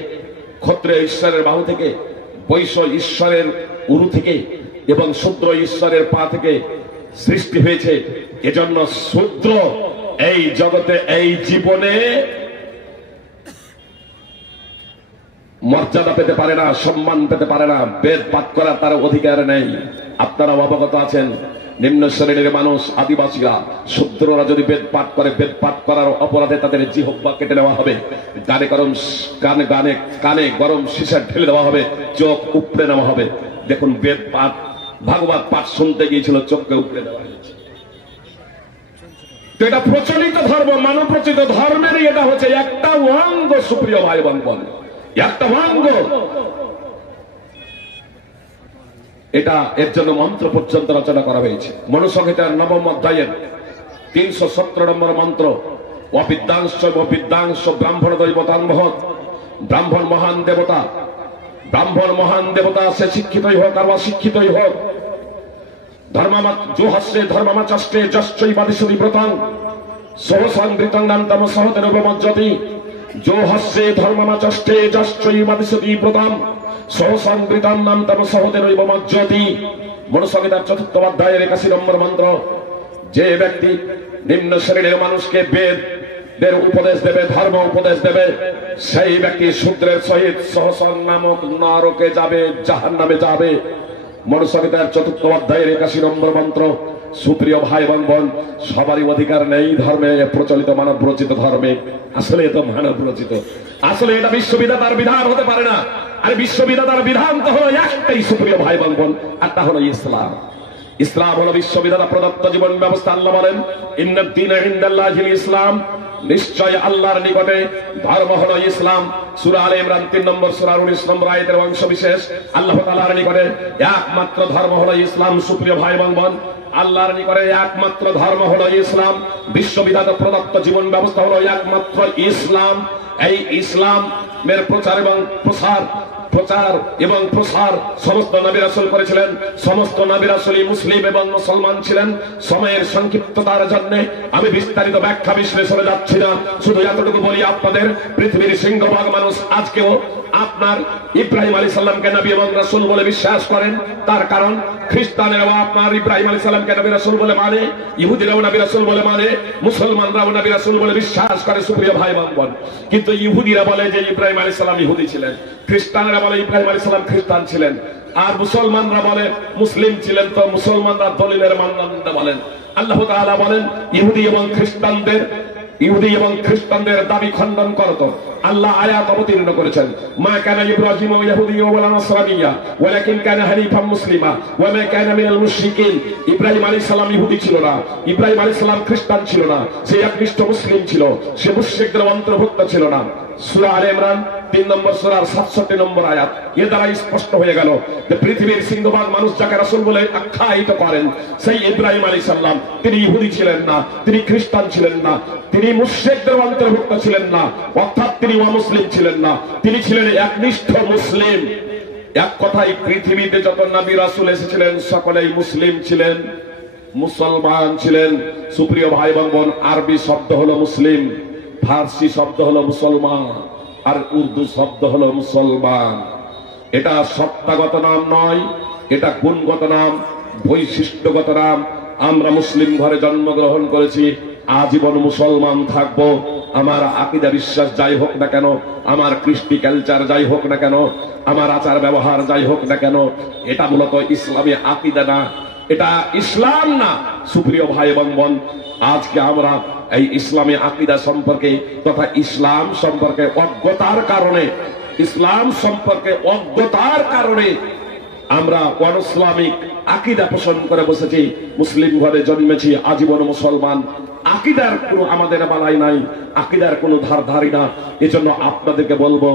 ক্ষত্রিয় ঈশ্বরের বাহু থেকে, বৈশ্য ঈশ্বরের উরু থেকে এবং শূদ্র ঈশ্বরের পা থেকে সৃষ্টি হয়েছে। এজন্য শূদ্র এই জগতে, এই জীবনে মর্যাদা পেতে পারে না, সম্মান পেতে পারে না, বেদ পাঠ করার তার অধিকার নেই। আপনারা অবগত আছেন, নিম্ন শ্রেণীর মানুষ আদিবাসীরা, শূদ্ররা যদি বেদ পাঠ করে, বেদ পাঠ করার অপরাধে তাদের জিহ্বা কেটে নেওয়া হবে, কানে গরম সীসা ঢেলে দেওয়া হবে, চোখ উপড়ে নেওয়া হবে। দেখুন, বেদ পাঠ, ভাগবত পাঠ শুনতে গিয়েছিল, চোখকে উপড়ে দেওয়া হয়েছে। তো এটা প্রচলিত ধর্ম, মানব রচিত ধর্মেরই এটা হচ্ছে একটা অঙ্গ সুপ্রিয় ভাই বোন, একটা অঙ্গ। এটা এর জন্য মন্ত্র পর্যন্ত রচনা করা হয়েছে। মনুসংহিতার 9ম অধ্যায়ের 317 নম্বর মন্ত্র, অবিদ্যাংশ ব্রাহ্মণ দৈবতান্মহৎ। ব্রাহ্মণ মহান দেবতা, ব্রাহ্মণ মহান দেবতা, সে শিক্ষিতই হোক আর অশিক্ষিতই হোক। জোহস্যে ধর্মাচাষ্টে যশ্চৈবাদিসতি ব্রতং সহসংবৃতং নান্তম সহতেনবমজ্জতি। জোহস্যে ধর্মাচাষ্টে যশ্চৈবাদিসতি ব্রতং সহসংবৃতং নান্তম সহতেনবমজ্জতি। মনুসংহিতার 4th অধ্যায়ের 81 নম্বর মন্ত্র। যে ব্যক্তি নিম্ন শ্রেণীর মানুষকে বেদের উপদেশ দেবে, ধর্ম উপদেশ দেবে, সেই ব্যক্তি শূদ্রের সহিত সহসং নামক নরকে যাবে, জাহান্নামে যাবে। মনুসংহিতার 4th অধ্যায়ের 81 নম্বর মন্ত্র। সুপ্রিয় ভাই বোন, সবারই অধিকার নেই ধর্মে, প্রচলিত মানব রচিত ধর্মে। আসলে এটা মানব রচিত, আসলে এটা বিশ্ববিধাতার বিধান হতে পারে না। আর বিশ্ববিধাতার বিধান তো হলো একটাই সুপ্রিয় ভাই বোন, আর তা হলো ইসলাম। ইসলাম হলো বিশ্ববিধাতা প্রদত্ত জীবন ব্যবস্থা। আল্লাহ বলেন ইন্নাদ দীনা ইনদাল্লাহিল ইসলাম, নিশ্চয় আল্লাহর নিকটে ধর্ম হলো ইসলাম। সূরা আলে ইমরান 3 নম্বর সূরা 19 নম্বর আয়াতের অংশ বিশেষ। আল্লাহ তাআলার নিকটে একমাত্র ধর্ম হলো ইসলাম। সুপ্রিয় ভাই এবং বোন, আল্লাহর নিকটে একমাত্র ধর্ম হলো ইসলাম। বিশ্ববিধাতা প্রদত্ত জীবন ব্যবস্থা হলো একমাত্র ইসলাম। এই ইসলামের প্রচার এবং প্রসার সমস্ত নবী রাসূল করেছিলেন। সমস্ত নবী রাসূলই মুসলিম এবং মুসলমান ছিলেন। সময়ের সংক্ষিপ্ততার জন্য আমি বিস্তারিত ব্যাখ্যা বিশ্লেষণে যাচ্ছি না, শুধু এতটুকু বলি আপনাদের, পৃথিবীর সিংহভাগ মানুষ আজকেও আপনার ইব্রাহিম আলাইহিস সালামকে নবী এবং রাসূল বলে বিশ্বাস করেন। তার কারণ খ্রিস্টানেরাও আপনার ইব্রাহিম আলাইহিস সালামকে নবী রাসূল বলে মানে, ইহুদিরাও নবী রাসূল বলে মানে, মুসলমানরাও নবী রাসূল বলে বিশ্বাস করে। সুপ্রিয় ভাই বোন, কিন্তু ইহুদিরা বলে যে ইব্রাহিম আলাইহিস সালাম ইহুদি ছিলেন, খ্রিস্টানরা বলে ইব্রাহিম আলাইহিস সালাম খ্রিস্টান ছিলেন, আর মুসলমানরা বলে মুসলিম ছিলেন। তো মুসলমানরা দলিলের মানদণ্ডে বলেন। আল্লাহ তাআলা বলেন ইহুদি এবং খ্রিস্টানদের দাবি খণ্ডন করত। আল্লাহ আয়াত অবতীর্ণ করেছেন, মা কানা ইব্রাহিম ইয়াহুদিয়্যা ওয়ালা নাসরানিয়্যা ওয়ালাকিন কানা হানিফাম মুসলিমা ওয়া মা কানা মিনাল মুশরিকিন। ইব্রাহিম আলাইহিস সালাম ইহুদি ছিল না, ইব্রাহিম আলাইহিস সালাম খ্রিস্টান ছিল না, সে একনিষ্ঠ মুসলিম ছিল, সে মুশরিকদের অন্তর্ভুক্ত ছিল না। সূরা আলে ইমরান 3 নম্বর সূরার 67 নম্বর আয়াত। এর দ্বারা স্পষ্ট হয়ে গেল যে পৃথিবীর সিংহভাগ মানুষ যাকে রাসূল বলে আখ্যায়িত করেন, সেই ইব্রাহিম আলাইহিস সালাম তিনি ইহুদি ছিলেন না, তিনি খ্রিস্টান ছিলেন না, তিনি মুশরিকদের অন্তর্ভুক্ত ছিলেন না, অর্থাৎ তিনি অমুসলিম ছিলেন না, তিনি ছিলেন একনিষ্ঠ মুসলিম। এক কথায় পৃথিবীতে যত নবী রাসূল এসেছিলেন সকলেই মুসলিম ছিলেন, মুসলমান ছিলেন। সুপ্রিয় ভাই এবং বোন, আরবি শব্দ হলো মুসলিম, ফার্সি শব্দ হলো মুসলমান, আর উর্দু শব্দ হলো মুসলমান। এটা সত্তাগত নাম নয়, এটা গুণগত নাম, বৈশিষ্ট্যগত নাম। আমরা মুসলিম ঘরে জন্মগ্রহণ করেছি, আজীবন মুসলমান থাকবো। আমার আকীদা বিশ্বাস যাই হোক না কেন, আমার কৃষ্টি কালচার যাই হোক না কেন, আমার আচার ব্যবহার যাই হোক না কেন, এটা মূলত ইসলামী আকীদা না, এটা ইসলাম না। সুপ্রিয় ভাই এবং বোন, আজকে আমরা এই ইসলামী আকীদা সম্পর্কে তথা ইসলাম সম্পর্কে অজ্ঞতার কারণে আমরা অনইসলামিক আকীদা পোষণ করে বসেছি। মুসলিম ঘরে জন্মেছি, আজীবন মুসলমান। আকীদার কোনো আমাদের বালাই নাই, আকীদার কোনো ধারধারি না। এজন্য আপনাদেরকে বলবো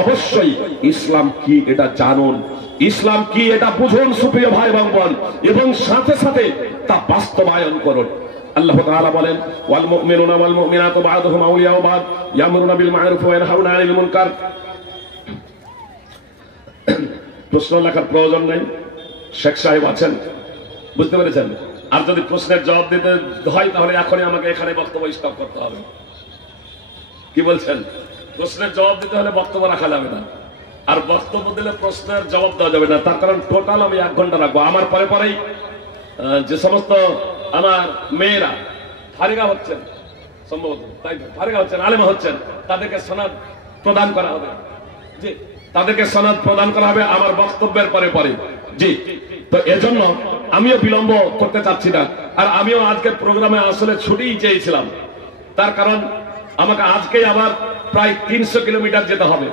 অবশ্যই ইসলাম কি এটা জানুন, ইসলাম কি এটা বুঝুন সুপ্রিয় ভাই এবং বোন, এবং সাথে সাথে তা বাস্তবায়ন করুন। আল্লাহ তাআলা বলেন ওয়াল মুমিনুনা ওয়াল মুমিনাতু বা'দুহুম আউলিয়াউ বা'দ ইয়ামুরুনা বিল মা'রুফ ওয়া ইয়ানহাউনা আনিল মুনকার। প্রশ্ন লেখার প্রয়োজন নেই, শেখ সাহেব আছেন, বুঝতে পেরেছেন? আর যদি প্রশ্নের জবাব দিতে হয় তাহলে এখনই আমাকে এখানে বক্তব্য স্টপ করতে হবে। কি বলছেন? প্রশ্নের জবাব দিতে হলে বক্তব্য রাখা যাবে না, আর বক্তব্য দিলে প্রশ্নের জবাব দেওয়া যাবে না। তার কারণ টোটাল আমি 1 ঘন্টা রাখবো। আমার পরেই যে সমস্ত আমার মেয়েরা ফারিগা হচ্ছেন, সম্ভবত তাই ফারিগা হচ্ছেন, আলেমা হচ্ছেন, তাদেরকে সনদ প্রদান করা হবে। জি, তাদেরকে সনদ প্রদান করা হবে আমার বক্তব্যের পরে। জি, তো এজন্য আমিও বিলম্ব করতে চাচ্ছি না। আর আমিও আজকের প্রোগ্রামে আসলে ছুটিই চেয়েছিলাম, তার কারণ আমাকে আজকেই আবার প্রায় 300 কিলোমিটার যেতে হবে।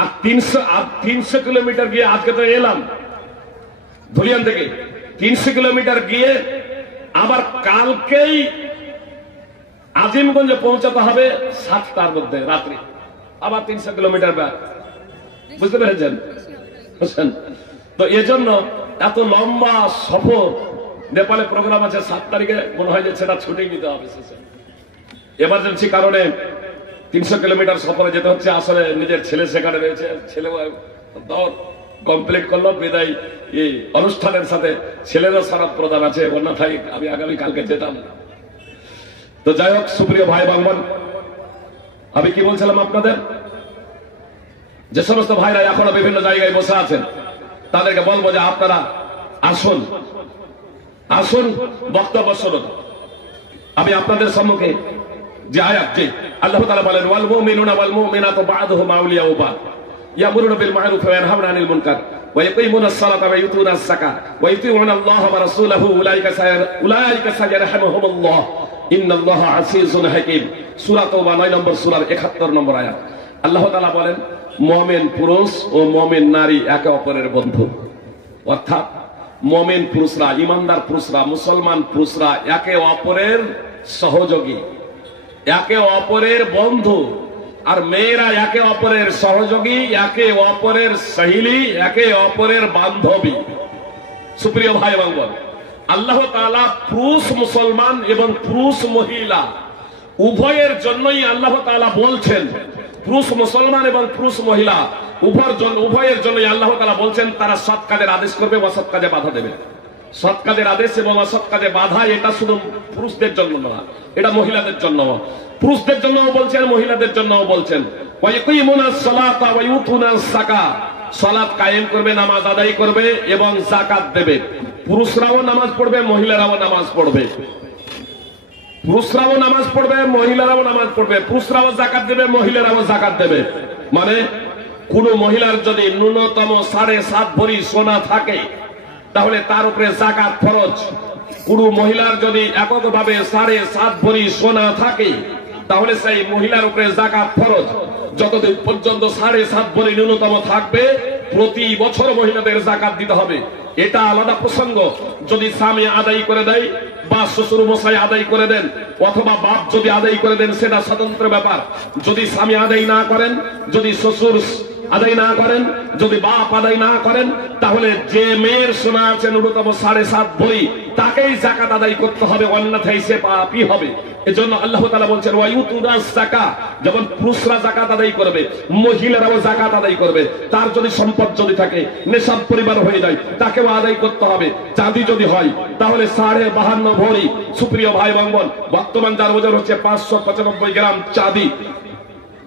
আর 300 কিলোমিটার গিয়ে আজকে তো এলাম ধুলিয়ান থেকে, 300 কিলোমিটার গিয়ে আবার কালকেই আজিমগঞ্জে পৌঁছাতে হবে 7টার মধ্যে রাত্রি, আবার 300 কিলোমিটার ব্যাক। বুঝতে পেরেছেন? তো এজন্য এত লম্বা সফর, নেপালে প্রোগ্রাম আছে 7 তারিখে, মনে হয় যে সেটা ছুটি নিতে হবে। এমার্জেন্সি কারণে 300 কিলোমিটার সফরে যেতে হচ্ছে। আসলে নিজের ছেলে সেখানে রয়েছে, ছেলে দৌড় কমপ্লিট করলো, বিদায় এই অনুষ্ঠানের সাথে ছেলেরও সনদ প্রদান আছে, অন্যথায় আমি আগামী কালকে যেতাম। তো যাই হোক সুপ্রিয় ভাই বোন, আমি কি বলছিলাম আপনাদের, যে সমস্ত ভাইরা এখনো বিভিন্ন জায়গায় বসে আছেন তাদেরকে বলবো যে আপনারা আসুন বক্তব্য শুনুন। আমি আপনাদের সম্মুখে যে আয়াত, যে আল্লাহ তাআলা বলেন ওয়াল মুমিনুনা ওয়াল মুমিনাতু বা'দুহুম আউলিয়াউ বা'দ ইয়ামুরুনা বিল মা'রুফ ওয়া ইয়ানহাউনা আনিল মুনকার ওয়া ইয়াকিমুনাস সালাতা ওয়া ইউতুনাস যাকাত ওয়া ইউতিউনা আল্লাহা ওয়া রাসূলাহু উলাইকা সায়ারহামুহুমুল্লাহ ইন্নাল্লাহা আসিজুন হাকীম। সূরা তাওবা 9 নম্বর সূরার 71 নম্বর আয়াত। আল্লাহ তাআলা বলেন মুমিন পুরুষ ও মুমিন নারী একে অপরের বন্ধু, অর্থাৎ মুমিন পুরুষরা, ইমানদার পুরুষরা, মুসলমান পুরুষরা একে অপরের সহযোগী, একে অপরের বন্ধু, আর মেয়েরা একে অপরের সহযোগী, একে অপরের সহেলি, একে অপরের বান্ধবী। সুপ্রিয় ভাই এবং বোন, আল্লাহ তাআলা পুরুষ মুসলমান এবং পুরুষ মহিলা উভয়ের জন্যই আল্লাহ তাআলা বলছেন, পুরুষ মুসলমান এবং পুরুষ মহিলা উভয়ের জন্যই আল্লাহ তাআলা বলছেন তারা সৎ কাজের আদেশ করবে, অসৎ কাজে বাধা দেবে। সৎ কাজের আদেশ এবং অসৎ কাজে বাধা এটা শুধু পুরুষদের জন্য না, এটা মহিলাদের জন্য। পুরুষদের জন্যও বলছেন, মহিলাদের জন্যও বলছেন। ওয়াইকুমুনাস সালাতা ওয়া ইউতুনাস যাকাত, সালাত কায়েম করবে, নামাজ আদায় করবে এবং যাকাত দেবে। পুরুষরাও নামাজ পড়বে, মহিলারাও নামাজ পড়বে। পুরুষরাও নামাজ পড়বে, মহিলারাও নামাজ পড়বে। পুরুষরাও যাকাত দেবে, মহিলারাও যাকাত দেবে। মানে কোন মহিলার যদি ন্যূনতম 7.5 ভরি সোনা থাকে তাহলে তার উপরে যাকাত ফরজ। কোন মহিলার যদি এককভাবে 7.5 ভরি সোনা থাকে তাহলে সেই মহিলার উপরে যাকাত ফরজ। যতদিন পর্যন্ত 7.5 ভরি ন্যূনতম থাকবে প্রতি বছর মহিলাদের যাকাত দিতে হবে। এটা আলাদা প্রসঙ্গ। যদি স্বামী আদায় করে দেয় বা শ্বশুর মশাই আদায় করে দেন অথবা বাপ যদি আদায় করে দেন সেটা স্বতন্ত্র ব্যাপার। যদি স্বামী আদায় না করেন, যদি শ্বশুর আদায় না করেন, যদি বাপ আদায় না করেন, তাহলে যে মেয়ের সোনা আছে ন্যূনতম 7.5 ভরি তাকেই যাকাত আদায় করতে হবে, অন্যথায় সে পাপী হবে। এজন্য আল্লাহ তাআলা বলছেন ওয়ায়ুতুনাস যাকাত, যেমন পুরুষরা যাকাত আদায় করবে, মহিলারাও যাকাত আদায় করবে। তার যদি সম্পদ যদি থাকে, নেশাব পরিবার হয়ে যায়, তাকেও আদায় করতে হবে। চাঁদি যদি হয় তাহলে 52.5 ভরি। সুপ্রিয় ভাই এবং বোন, বর্তমান যার ওজন হচ্ছে 595 গ্রাম চাঁদি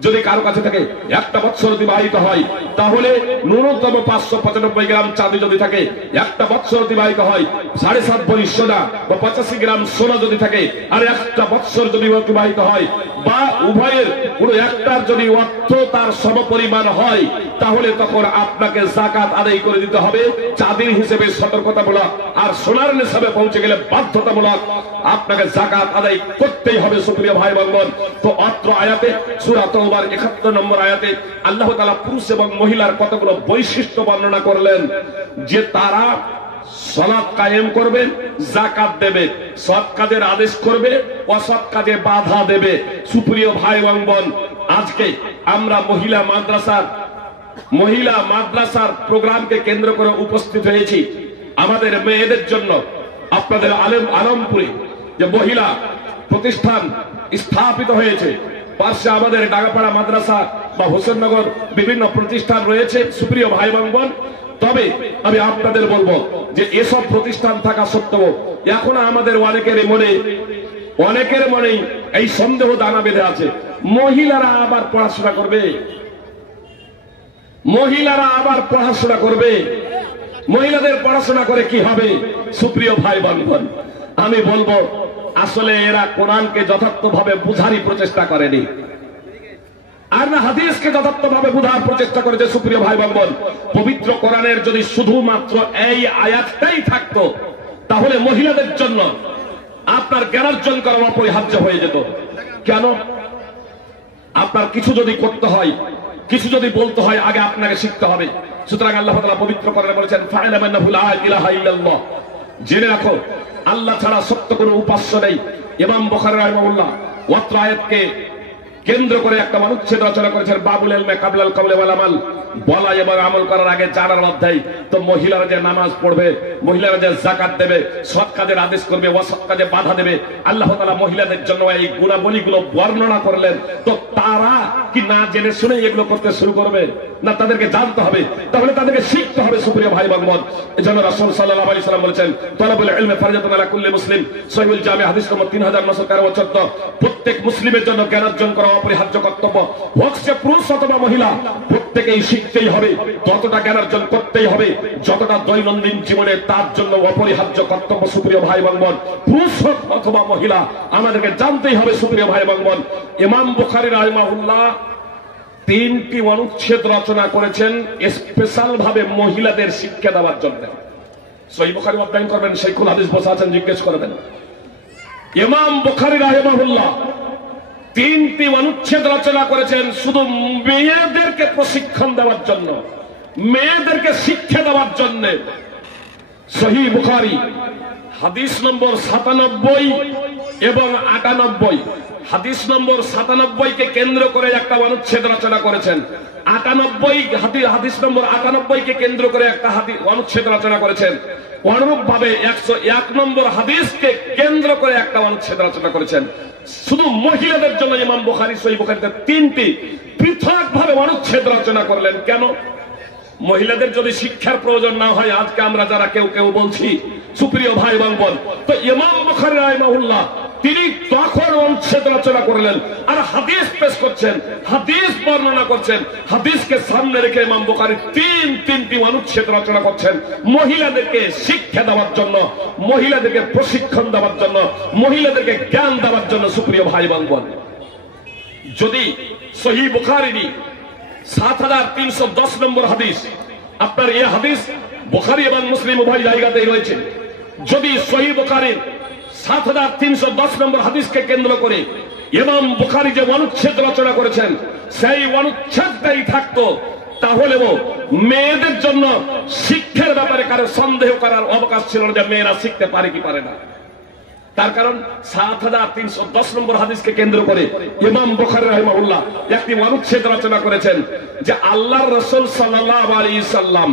যদি কারো কাছে থাকে, একটা বছর অতিবাহিত হয় তাহলে ন্যূনতম 595 গ্রাম চাঁদি যদি থাকে, একটা বছর অতিবাহিত হয় 7.5 ভরি সোনা বা 85 গ্রাম সোনা যদি থাকে, আর একটা বছর যদি অতিবাহিত হয় বা উভয়ের কোনো একটার যদি অর্থ তার সমপরিমাণ হয় তাহলে তখন আপনাকে যাকাত আদায় করে দিতে হবে। চাঁদির হিসেবে সতর্কতামূলক, আর সোনার নিসাবে পৌঁছে গেলে বাধ্যতামূলক আপনাকে যাকাত আদায় করতেই হবে। সুপ্রিয় ভাই বোন, তো অত্র আয়াতে সূরা তওবার 71 নম্বর আয়াতে আল্লাহ তাআলা পুরুষ এবং মহিলার কতগুলো বৈশিষ্ট্য বর্ণনা করলেন যে তারা সালাত কায়েম করবে, যাকাত দেবে, সৎ কাজের আদেশ করবে, অসৎ কাজে বাধা দেবে। সুপ্রিয় ভাই এবং বোন, আজকে আমরা মহিলা মাদ্রাসার প্রোগ্রামকে কেন্দ্র করে উপস্থিত হয়েছি। আমাদের মেয়েদের জন্য আপনাদের আলমপুরে যে মহিলা প্রতিষ্ঠান স্থাপিত হয়েছে, পাশে আমাদের ডাগাপাড়া মাদ্রাসা বা হোসেননগর বিভিন্ন প্রতিষ্ঠান রয়েছে। সুপ্রিয় ভাই বোন, তবে আমি আপনাদের বলবো যে এসব প্রতিষ্ঠান থাকা সত্ত্বেও এখন আমাদের অনেকের মনে এই সন্দেহ দানা বেঁধে আছে, মহিলারা আবার পড়াশোনা করবে, মহিলারা আবার পড়াশোনা করবে, মহিলাদের পড়াশোনা করে কি হবে? সুপ্রিয় ভাই বোন, আমি বলবো আসলে এরা কোরআনকে যথার্থভাবে বুঝারই প্রচেষ্টা করেনি, আর না হাদিসকে যথার্থভাবে বুঝার প্রচেষ্টা করেছে। সুপ্রিয় ভাই বোন, পবিত্র কোরআনের যদি শুধুমাত্র এই আয়াতটাই থাকতো তাহলে মহিলাদের জন্য আপনার জ্ঞানার্জন করা অপরিহার্য হয়ে যেত। কেন? আপনার কিছু যদি করতে হয়, কিছু যদি বলতে হয়, আগে আপনাকে শিখতে হবে। সুতরাং আল্লাহ তাআলা পবিত্র কোরআনে বলেছেন ফা'লাম আন্নাহু লা ইলাহা ইল্লাল্লাহ, জেনে রাখো আল্লাহ ছাড়া সত্য কোনো উপাস্য নেই। ইমাম বুখারী রাহিমাহুল্লাহ ওয়াত্র আয়াতকে কেন্দ্র করে একটা অনুচ্ছেদ রচনা করেছেন বাবুল ইলমে কাবলাল কওলি ওয়াল আমাল, বলা এবং আমল করার আগে জানার অধ্যায়। তো মহিলারা যে নামাজ পড়বে, মহিলারা যে যাকাত দেবে, সৎ কাজের আদেশ করবে, অসৎ কাজে বাধা দেবে, আল্লাহ তাআলা মহিলাদের জন্য এই গুণাবলীগুলো বর্ণনা করলেন। তো তারা কি না জেনে শুনে এগুলো করতে শুরু করবে? না, তাদেরকে জানতে হবে, তাহলে তাদেরকে শিখতে হবে। সুপ্রিয় ভাই বোন, এজন্য রাসূল সাল্লাল্লাহু আলাইহি সাল্লাম বলেছেন তালাবুল ইলমি ফারজাতুন আলা কুল্লি মুসলিম, সহিহুল জামি হাদিস নম্বর 3913। প্রত্যেক মুসলিমের জন্য জ্ঞান অর্জন করা অপরিহার্য কর্তব্য, হোক সে পুরুষ অথবা মহিলা, প্রত্যেকেই শিখতেই হবে, ততটা জ্ঞান অর্জন করতেই হবে যতটা দৈনন্দিন জীবনে তার জন্য অপরিহার্য কর্তব্য। সুপ্রিয় ভাই বোন, পুরুষ হোক অথবা মহিলা, আমাদেরকে জানতেই হবে। সুপ্রিয় ভাই বোন, ইমাম বুখারী রাহিমাহুল্লাহ 3টি অনুচ্ছেদ রচনা করেছেন স্পেশাল ভাবে মহিলাদের শিক্ষা দেওয়ার জন্য। সহিহ বুখারী অধ্যয়ন করবেন, শাইখুল হাদিস বসে আছেন, জিজ্ঞেস করে দেন। ইমাম বুখারী রাহিমাহুল্লাহ 3টি অনুচ্ছেদ রচনা করেছেন শুধু মেয়েদেরকে প্রশিক্ষণ দেওয়ার জন্য, মেয়েদেরকে শিক্ষা দেওয়ার জন্য। সহিহ বুখারী হাদিস নম্বর 97 এবং 98। হাদিস নম্বর 97 কে কেন্দ্র করে একটা অনুচ্ছেদ রচনা করেছেন, 98 হাদিস নম্বর 98 কে কেন্দ্র করে একটা অনুচ্ছেদ রচনা করেছেন। অনুরূপ ভাবে 101 নম্বর হাদিসকে কেন্দ্র করে একটা অনুচ্ছেদ রচনা করেছেন। শুধু মহিলাদের জন্য ইমাম বুখারী সহিহ বুখারীতে 3টি পৃথক ভাবে অনুচ্ছেদ রচনা করলেন। কেন? মহিলাদের যদি শিক্ষার প্রয়োজন না হয়, আজকে আমরা যারা কেউ কেউ বলছি, সুপ্রিয় ভাই এবং বোন, তো ইমাম বুখারী রাহিমাহুল্লাহ তিনি তখন অনুচ্ছেদ রচনা করলেন আর হাদিস পেশ করছেন, হাদিস বর্ণনা করছেন। হাদিসকে সামনে রেখে ইমাম বুখারী তিনটি অনুচ্ছেদ রচনা করছেন মহিলাদেরকে শিক্ষা দেওয়ার জন্য, মহিলাদেরকে প্রশিক্ষণ দেওয়ার জন্য, মহিলাদেরকে জ্ঞান দেওয়ার জন্য। সুপ্রিয় ভাই এবং বোন, যদি সহিহ বুখারী 7310 নম্বর হাদিস, আপনার এই হাদিস বুখারী এবং মুসলিম উভয় জায়গাতেই রয়েছে। যদি সহিহ বুখারীর 7310 নম্বর হাদিসকে কেন্দ্র করে ইমাম বুখারী যে অনুচ্ছেদ রচনা করেছেন সেই অনুচ্ছেদটাই থাকতো, তাহলেও মেয়েদের জন্য শিক্ষার ব্যাপারে কারো সন্দেহ করার অবকাশ ছিল না যে মেয়েরা শিখতে পারে কি পারে না। তার কারণ 7310 নম্বর হাদিসকে কেন্দ্র করে ইমাম বুখারী রাহিমাহুল্লাহ একটি অনুচ্ছেদ রচনা করেছেন যে আল্লাহর রাসূল সাল্লাল্লাহু আলাইহি সাল্লাম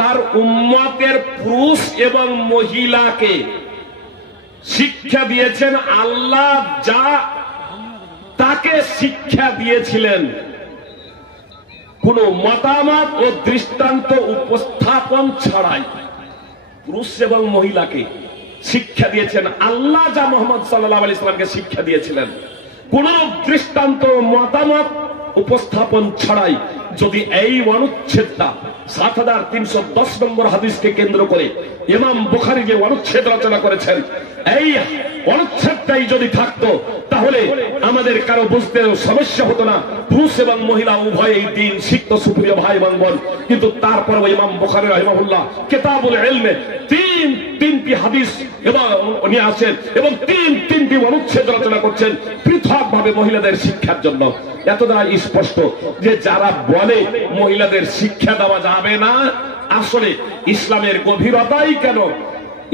তার উম্মতের পুরুষ এবং মহিলাকে শিক্ষা দিয়েছেন আল্লাহ যা তাকে শিক্ষা দিয়েছিলেন, কোন মতামত ও দৃষ্টান্ত উপস্থাপন ছাড়াই পুরুষ এবং মহিলাকে শিক্ষা দিয়েছেন আল্লাহ যা মুহাম্মদ সাল্লাল্লাহু আলাইহি সাল্লামকে শিক্ষা দিয়েছিলেন, কোন দৃষ্টান্ত মতামত উপস্থাপন ছাড়াই। যদি এই অনুচ্ছেদটা 7310 নম্বর হাদিসকে কেন্দ্র করে ইমাম বুখারী যে অনুচ্ছেদ রচনা করেছেন, এই অনুচ্ছেদটাই যদি থাকতো তাহলে আমাদের কারো বুঝতে সমস্যা হতো না, পুরুষ এবং মহিলা উভয়ই দ্বীন শিখতো। সুপ্রিয় ভাই এবং বোন, কিন্তু তারপরেও ইমাম বুখারী রাহিমাহুল্লাহ কিতাবুল ইলমে তিনটি হাদিস এবং নিয়ে আসেন এবং তিনটি অনুচ্ছেদ রচনা করছেন পৃথক ভাবে মহিলাদের শিক্ষার জন্য। এত দ্বারা স্পষ্ট যে যারা বলে মহিলাদের শিক্ষা দেওয়া যাবে না, আসলে ইসলামের গভীরতাই কেন,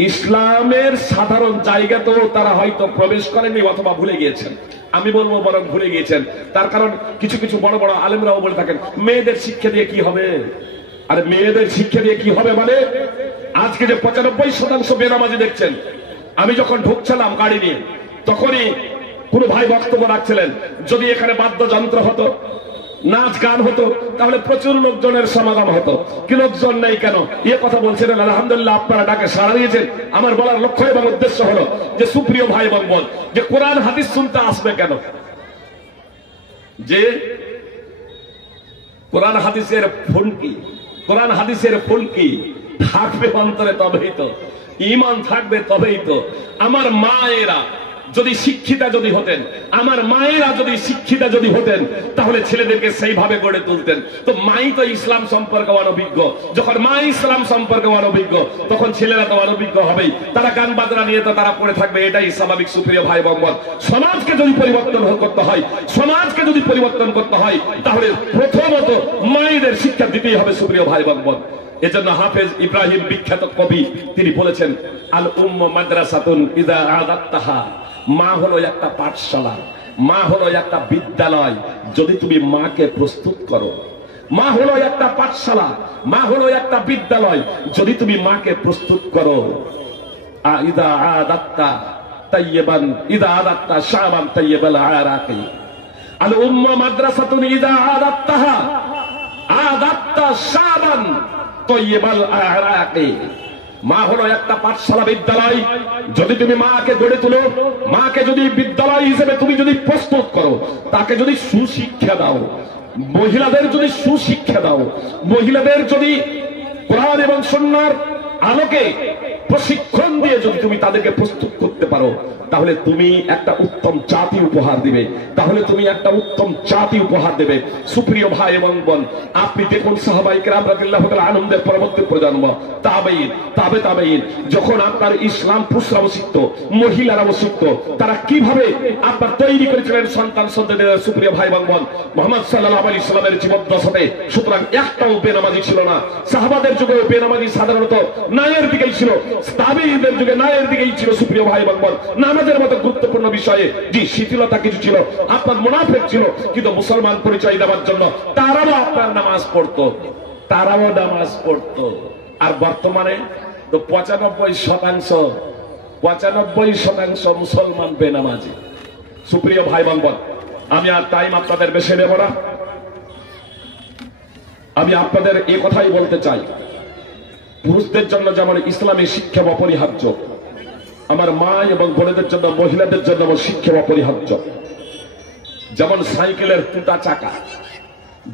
ইসলামের সাধারণ জায়গাতেও তারা হয়তো প্রবেশ করেনি অথবা ভুলে গিয়েছেন। আমি বলবো বরং ভুলে গিয়েছেন। তার কারণ কিছু কিছু বড় বড় আলেমরাও বলে থাকেন মেয়েদের শিক্ষা দিয়ে কি হবে। আর মেয়েদের শিক্ষা দিয়ে কি হবে মানে, আজকে যে 95% বেনামাজি দেখছেন, আমি যখন ঢুকছিলাম গাড়ি নিয়ে তখনই কোন ভাই বক্তব্য রাখছিলেন, যদি এখানে বাদ্যযন্ত্র হতো, নাচ গান হতো, তাহলে প্রচুর লোকজনের সমাগম হতো। কি লোকজন নেই কেন এ কথা বলছিলেন। আলহামদুলিল্লাহ আপনারা ডাকে সাড়া দিয়েছেন। আমার বলার লক্ষ্য এবং উদ্দেশ্য হলো যে সুপ্রিয় ভাই এবং বোন, যে কোরআন হাদিস শুনতে আসবে কেন, যে কোরআন হাদিসের ফুলকি, কোরআন হাদিসের ফুলকি থাকবে অন্তরে, তবেই তো ঈমান থাকবে, তবেই তো। আমার মায়েরা যদি শিক্ষিতা যদি হতেন, আমার মায়েরা যদি শিক্ষিতা যদি হতেন, তাহলে ছেলেদেরকে সেইভাবে গড়ে তুলতেন। তো মাই তো ইসলাম সম্পর্কে অনভিজ্ঞ, যখন মা ইসলাম সম্পর্কে অনভিজ্ঞ তখন ছেলেরা তো অনভিজ্ঞ হবেই, তারা গান বাজনা নিয়ে তো তারা পড়ে থাকবে, এটাই স্বাভাবিক। সুপ্রিয় ভাই বোন, সমাজকে যদি পরিবর্তন করতে হয়, সমাজকে যদি পরিবর্তন করতে হয়, তাহলে প্রথমত মায়েদের শিক্ষা দিতেই হবে। সুপ্রিয় ভাই বোন, এজন্য হাফেজ ইব্রাহিম বিখ্যাত কবি তিনি বলেছেন, আল উম্মু মাদ্রাসাতুন ইযা আদাত্তাহা, মা হলো একটা পাঠশালা, মা হলো একটা বিদ্যালয়, যদি তুমি মাকে প্রস্তুত করো। মা হলো একটা পাঠশালা, মা হলো একটা বিদ্যালয়, যদি তুমি মাকে প্রস্তুত করো। ইযা আদাত্তা তাইয়্যিবান, ইযা আদাত্তা শাবান তাইয়্যিবাল আরাকি, আল উম্মু মাদ্রাসাতুন ইযা আদাত্তাহা আদাত্তা শাবান তাইয়্যিবাল আরাকি। মা হলো একটা পাঠশালা, বিদ্যালয়, যদি তুমি মাকে গড়ে তুলো, মাকে যদি বিদ্যালয় হিসেবে তুমি যদি প্রস্তুত করো, তাকে যদি সুশিক্ষা দাও, মহিলাদের যদি সুশিক্ষা দাও, মহিলাদের যদি কোরআন এবং সুন্নাহর আলোকে প্রশিক্ষণ দিয়ে যদি তুমি তাদেরকে প্রস্তুত করতে পারো, তাহলে তুমি একটা উত্তম জাতি উপহার দিবে, তাহলে তুমি একটা উত্তম জাতি উপহার দেবে। সুপ্রিয় ভাই এবং বোন, আপনি দেখুন সাহাবায়ে কেরাম রাদিয়াল্লাহু তাআলা আনহুদের পরবর্তী প্রজন্ম তাবেঈন, তাবেঈন, যখন আপনার ইসলাম পুরুষরাও শিখত, মহিলারাও শিখত, তারা কিভাবে আপনার তৈরি করেছিলেন সন্তান সন্ততিদের। সুপ্রিয় ভাই এবং বোন, মুহাম্মদ সাল্লাল্লাহু আলাইহি সাল্লামের জীবদ্দশাতে সুতরাং একটাও বেনামাজি ছিল না। সাহাবাদের যুগে বেনামাজি সাধারণত নায়ের দিকেই ছিল, তাবেঈনদের যুগে নায়ের দিকেই ছিল। সুপ্রিয় ভাই এবং বোন, নামাজের মতো গুরুত্বপূর্ণ বিষয়ে যে শিথিলতা কিছু ছিল, আপনার মুনাফিক ছিল, কিন্তু মুসলমান পরিচয় দেওয়ার জন্য তারাও আপনার নামাজ পড়তো, তারাও নামাজ পড়তো। আর বর্তমানে তো 95% মুসলমান বেনামাজি। সুপ্রিয় ভাই বোন, আমি আর টাইম আপনাদের বেশি নেব না, আমি আপনাদের এই কথাই বলতে চাই, পুরুষদের জন্য যেমন ইসলামী শিক্ষা অপরিহার্য, আমার মা এবং বোনেদের জন্য, মহিলাদের জন্য শিক্ষা অপরিহার্য। যেমন সাইকেলের দুটা চাকা,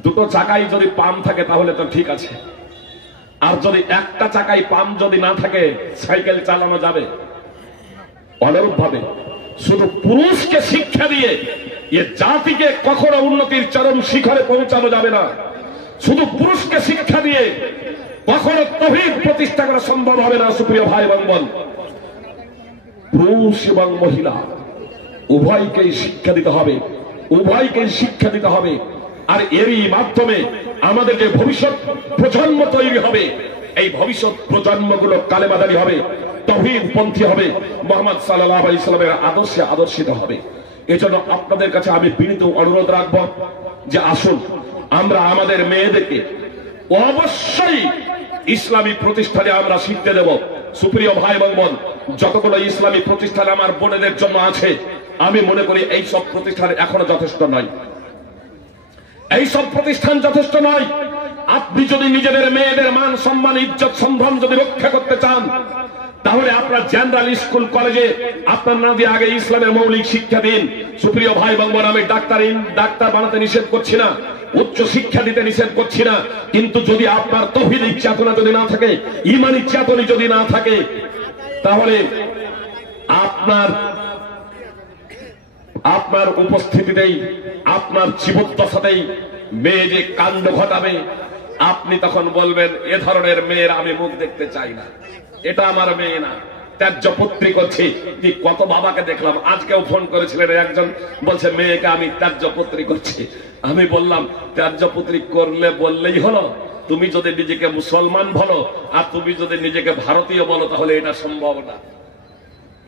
দুটো চাকাই যদি পাম্প থাকে তাহলে তো ঠিক আছে, আর যদি একটা চাকাই পাম্প যদি না থাকে সাইকেল চালানো যাবে? অনুরূপ ভাবে শুধু পুরুষকে শিক্ষা দিয়ে এ জাতিকে কখনো উন্নতির চরম শিখরে পৌঁছানো যাবে না। শুধু পুরুষকে শিক্ষা দিয়ে কখনো তাওহীদ প্রতিষ্ঠা করা সম্ভব হবে না। সুপ্রিয় ভাই এবং বোন, পুরুষ এবং মহিলা উভয়কেই শিক্ষা দিতে হবে, উভয়কেই শিক্ষা দিতে হবে। আর এরই মাধ্যমে আমাদের যে ভবিষ্যৎ প্রজন্ম তৈরি হবে, এই ভবিষ্যৎ প্রজন্মগুলো কালেমাদারি হবে, তাওহীদপন্থী হবে, মুহাম্মদ সাল্লাল্লাহু আলাইহি সাল্লামের আদর্শে আদর্শিত হবে। এজন্য আপনাদের কাছে আমি বিনীত অনুরোধ রাখবো যে আসুন আমরা আমাদের মেয়েদেরকে অবশ্যই ইসলামী প্রতিষ্ঠানে আমরা শিখতে দেব। সুপ্রিয় ভাই এবং বোন, যতগুলো ইসলামী প্রতিষ্ঠান আমার বোনেদের জন্য আছে, আমি মনে করি এই সব প্রতিষ্ঠান এখনো যথেষ্ট নয়, এই সব প্রতিষ্ঠান যথেষ্ট নয়। আপনি যদি নিজেদের মেয়েদের মান সম্মান ইজ্জত সম্ভ্রম যদি রক্ষা করতে চান, তাহলে আপনার জেনারেল স্কুল কলেজে আপনার না দিয়ে আগে ইসলামের মৌলিক শিক্ষা দিন। সুপ্রিয় ভাই এবং বোন, আমি ডাক্তার বানাতে নিষেধ করছি না, উচ্চ শিক্ষা দিতে নিষেধ করছি না, কিন্তু যদি আপনার তাওহীদ চেতনা যদি না থাকে, ঈমানি চেতনা যদি না থাকে, তাহলে আপনার উপস্থিতিতেই, আপনার জীবদ্দশাতেই মেয়ে যে কাণ্ড ঘটাবে, আপনি তখন বলবেন এ ধরনের মেয়ের আমি মুখ দেখতে চাই না, এটা আমার মেয়ে না, ত্যায্য পুত্রী করছি। কি কত বাবাকে দেখলাম, আজকেও ফোন করেছিলেন একজন, বলছে মেয়েকে আমি ত্যায্য পুত্রী করছি। আমি বললাম ত্যায্য পুত্রী করলে বললেই হলো, তুমি যদি নিজেকে মুসলমান বলো আর তুমি যদি নিজেকে ভারতীয় বলো তাহলে এটা সম্ভব না।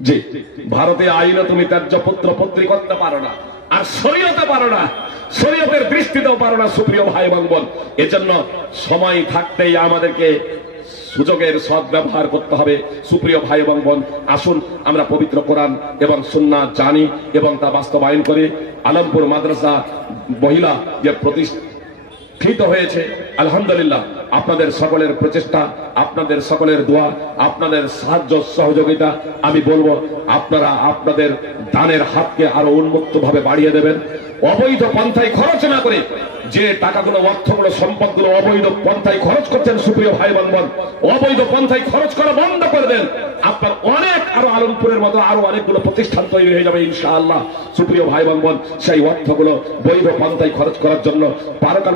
জি, ভারতীয় আইনে তুমি ত্যায্য পুত্র পুত্রী করতে পারো না, আর শরীয়তে পারো না, শরীয়তের দৃষ্টিতেও পারো না। সুপ্রিয় ভাই এবং বোন, এজন্য সময় থাকতেই আমাদেরকে সুযোগের সদ্ব্যবহার করতে হবে। সুপ্রিয় ভাই এবং বোন, আসুন আমরা পবিত্র কোরআন এবং সুন্নাহ জানি এবং তা বাস্তবায়ন করি। আলমপুর মাদ্রাসা মহিলা যে প্রতিষ্ঠিত হয়েছে, আলহামদুলিল্লাহ, আপনাদের সকলের প্রচেষ্টা, আপনাদের সকলের দোয়া, আপনাদের সাহায্য সহযোগিতা, আমি বলবো আপনারা আপনাদের দানের হাতকে আরো উন্মুক্ত ভাবে বাড়িয়ে দেবেন। অবৈধ পন্থায় খরচ না করে যে টাকাগুলো, অর্থগুলো, সম্পদগুলো অবৈধ পন্থায় খরচ করছেন, সুপ্রিয় ভাই বোন, অবৈধ পন্থায় খরচ করা বন্ধ করে দেন। আপনার অনেক আরো আলমপুরের মতো আরো অনেকগুলো প্রতিষ্ঠান তৈরি হয়ে যাবে ইনশাআল্লাহ। সুপ্রিয় ভাই বোন, সেই অর্থগুলো বৈধ পন্থায় খরচ করার জন্য,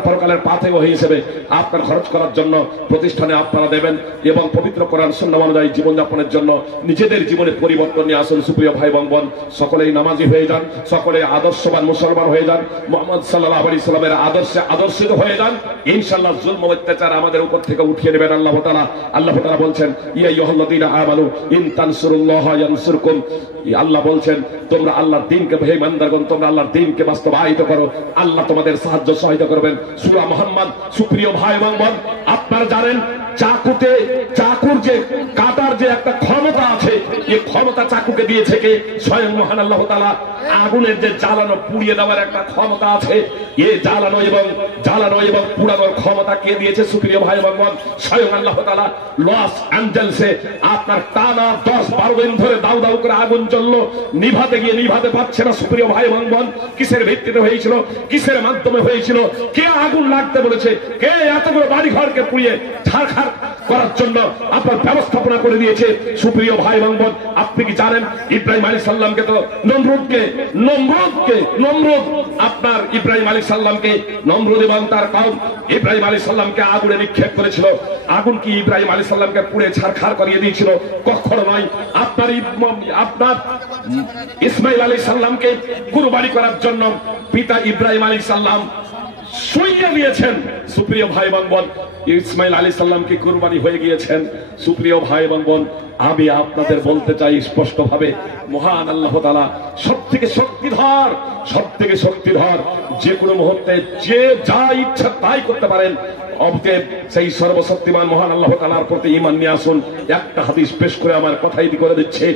পরকালের পাথেয় হিসেবে আপনার খরচ করার জন্য প্রতিষ্ঠানে আপনারা দেবেন এবং পবিত্র কোরআন সুন্নাহ অনুযায়ী জীবনযাপনের জন্য নিজেদের জীবনে পরিবর্তন নিয়ে আসুন। সুপ্রিয় ভাই বোন, সকলেই নামাজি হয়ে যান, সকলে আদর্শবান মুসলমান হয়ে যান, মুহাম্মদ সাল্লাল্লাহু আলাইহি সাল্লামের আদর্শে আদর্শিত হয়ে যান। ইনশাআল্লাহ জুলম অত্যাচার আমাদের উপর থেকে উঠিয়ে নেবেন আল্লাহ তাআলা বলছেন, ইয়া আইয়ুহাল্লাযীনা আমানু ইন তানসুরুল্লাহা ইয়ানসুরকুম। আল্লাহ বলছেন, তোমরা আল্লাহর দ্বীনকে, হে ইমানদারগণ, তোমরা আল্লাহর দ্বীনকে বাস্তবায়িত করো, আল্লাহ তোমাদের সাহায্য সহায়তা করবেন। সূরা মুহাম্মদ। সুপ্রিয় ভাই এবং বোন, আপনারা জানেন চাকুর যে কাটার যে একটা ক্ষমতা আছে, এই ক্ষমতা চাকুকে দিয়েছে কে? স্বয়ং মহান আল্লাহ তাআলা। আগুনের যে জ্বালানো পুড়িয়ে দেওয়ার একটা ক্ষমতা আছে, এই জ্বালানো এবং পুড়ানোর ক্ষমতা কে দিয়েছে? সুপ্রিয় ভাই এবং বোন, স্বয়ং আল্লাহ তাআলা। লস অ্যাঞ্জেলসে আপনার টানা 10-12 দিন ধরে দাউ দাউ করে আগুন জ্বললো, নিভাতে পারছে না। সুপ্রিয় ভাই এবং বোন, কিসের ভিত্তিতে হয়েছিল? কিসের মাধ্যমে হয়েছিল? কে আগুন লাগতে বলেছে? কে এতগুলো বাড়ি ঘরকে পুড়িয়ে করার জন্য আপনার ব্যবস্থাপনা করে দিয়েছে। সুপ্রিয় ভাই এবং বোন, আপনি কি জানেন ইব্রাহিম আলাইহিস সালামকে তো নমরুদ আপনার ইব্রাহিম আলাইহিস সালামকে নমরুদ এবং তার কওম ইব্রাহিম আলাইহিস সালামকে আগুনে নিক্ষেপ করেছিল। আগুন কি ইব্রাহিম আলাইহিস সালামকে পুড়ে ছারখার করিয়ে দিয়েছিল? কখনো নয়। আপনার ইসমাইল আলাইহিস সালামকে কুরবানি করার জন্য পিতা ইব্রাহিম আলাইহিস সালাম সইয়ে দিয়েছেন। সুপ্রিয় ভাই এবং বোন, ইসমাইল আলাইহিস সালামকে কুরবানি হয়ে গিয়েছেন। সুপ্রিয় ভাই এবং বোন, আমি আপনাদের বলতে চাই স্পষ্ট ভাবে, মহান আল্লাহ তাআলা সবথেকে শক্তিধর, যে কোনো মুহূর্তে যে যা ইচ্ছা তাই করতে পারেন। অতএব সেই সর্বশক্তিমান মহান আল্লাহ তাআলার প্রতি ঈমান নিয়ে আসুন। একটা হাদিস পেশ করে আমার কথাই করে দিচ্ছে।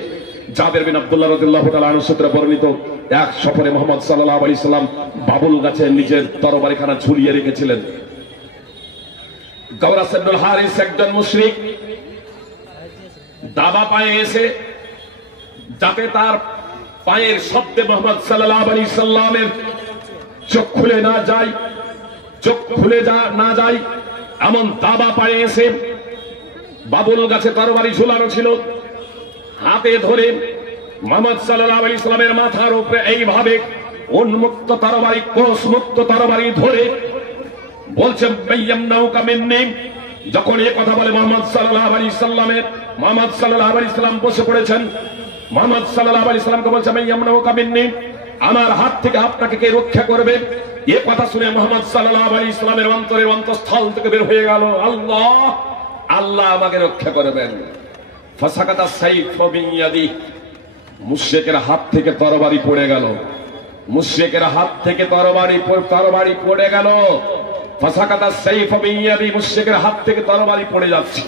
জাবের বিন আব্দুল্লাহ রাদিয়াল্লাহু তাআলা আনহু সূত্রে বর্ণিত, এক সফরে মুহাম্মদ সাল্লাল্লাহু আলাইহি সাল্লাম বাবুল গাছে নিজের তরবারিখানা ঝুলিয়ে রেখেছিলেন। গাওরাস ইবনুল হারিস একজন মুশরিক দাবা পায়ে এসে, যাতে তার পায়ের শব্দে মুহাম্মদ সাল্লাল্লাহু আলাইহি সাল্লামের চোখ খুলে না যায় এমন দাবা পায়ে এসে বাবুল গাছে তরবারি ঝুলানো ছিল। হাতে ধরে মুহাম্মদ সাল্লাল্লাহু আলাইহি সাল্লামের মাথার উপরে এইভাবে উন্মুক্ত তরবারি, কোষমুক্ত তরবারি ধরে বলছে মাইয়ামনাউকা মিন্নি। যখন এই কথা বলে মুহাম্মদ সাল্লাল্লাহু আলাইহি সাল্লাম বসে পড়েছেন। মুহাম্মদ সাল্লাল্লাহু আলাইহি সাল্লামকে বলছে মাইয়ামনাউকা মিন্নি, আমার হাত থেকে আপনাকে কে রক্ষা করবে? এই কথা শুনে মুহাম্মদ সাল্লাল্লাহু আলাইহি সাল্লামের অন্তরের অন্তঃস্থল থেকে বের হয়ে গেল, আল্লাহ আমাকে রক্ষা করবেন। ফাসাকাতা সাইফু মিন ইয়াদি, মুশরিকের হাত থেকে তরবারি পড়ে গেল। তরবারি পড়ে গেল। ফাসাকাতা সাইফু মিন ইয়াদি, মুশরিকের হাত থেকে তরবারি পড়ে যাচ্ছে।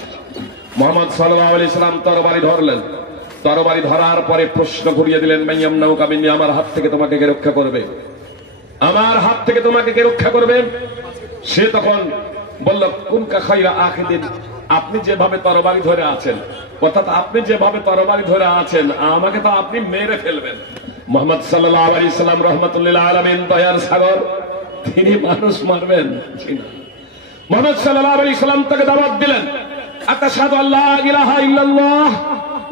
মুহাম্মদ সাল্লাল্লাহু আলাইহি সাল্লাম তরবারি ধরলেন। তরবারি ধরার পরে প্রশ্ন ঘুরিয়ে দিলেন, মাইয়ামনাউকা মিন্নি, আমার হাত থেকে তোমাকে কে রক্ষা করবে? সে তখন বলল, কুনকা খায়রা আখিদিন, আপনি যেভাবে তরবারি ধরে আছেন, অর্থাৎ আপনি যেভাবে তরবারি ধরে আছেন, আমাকে তো আপনি মেরে ফেলবেন। মুহাম্মদ সাল্লাল্লাহু আলাইহি সাল্লাম রাহমাতুল্লিল আলামিন, দয়ার সাগর, তিনি মানুষ মারবেন? মুহাম্মদ সাল্লাল্লাহু আলাইহি সাল্লাম তাকে দাওয়াত দিলেন, আতাশহাদু আল্লা ইলাহা ইল্লাল্লাহ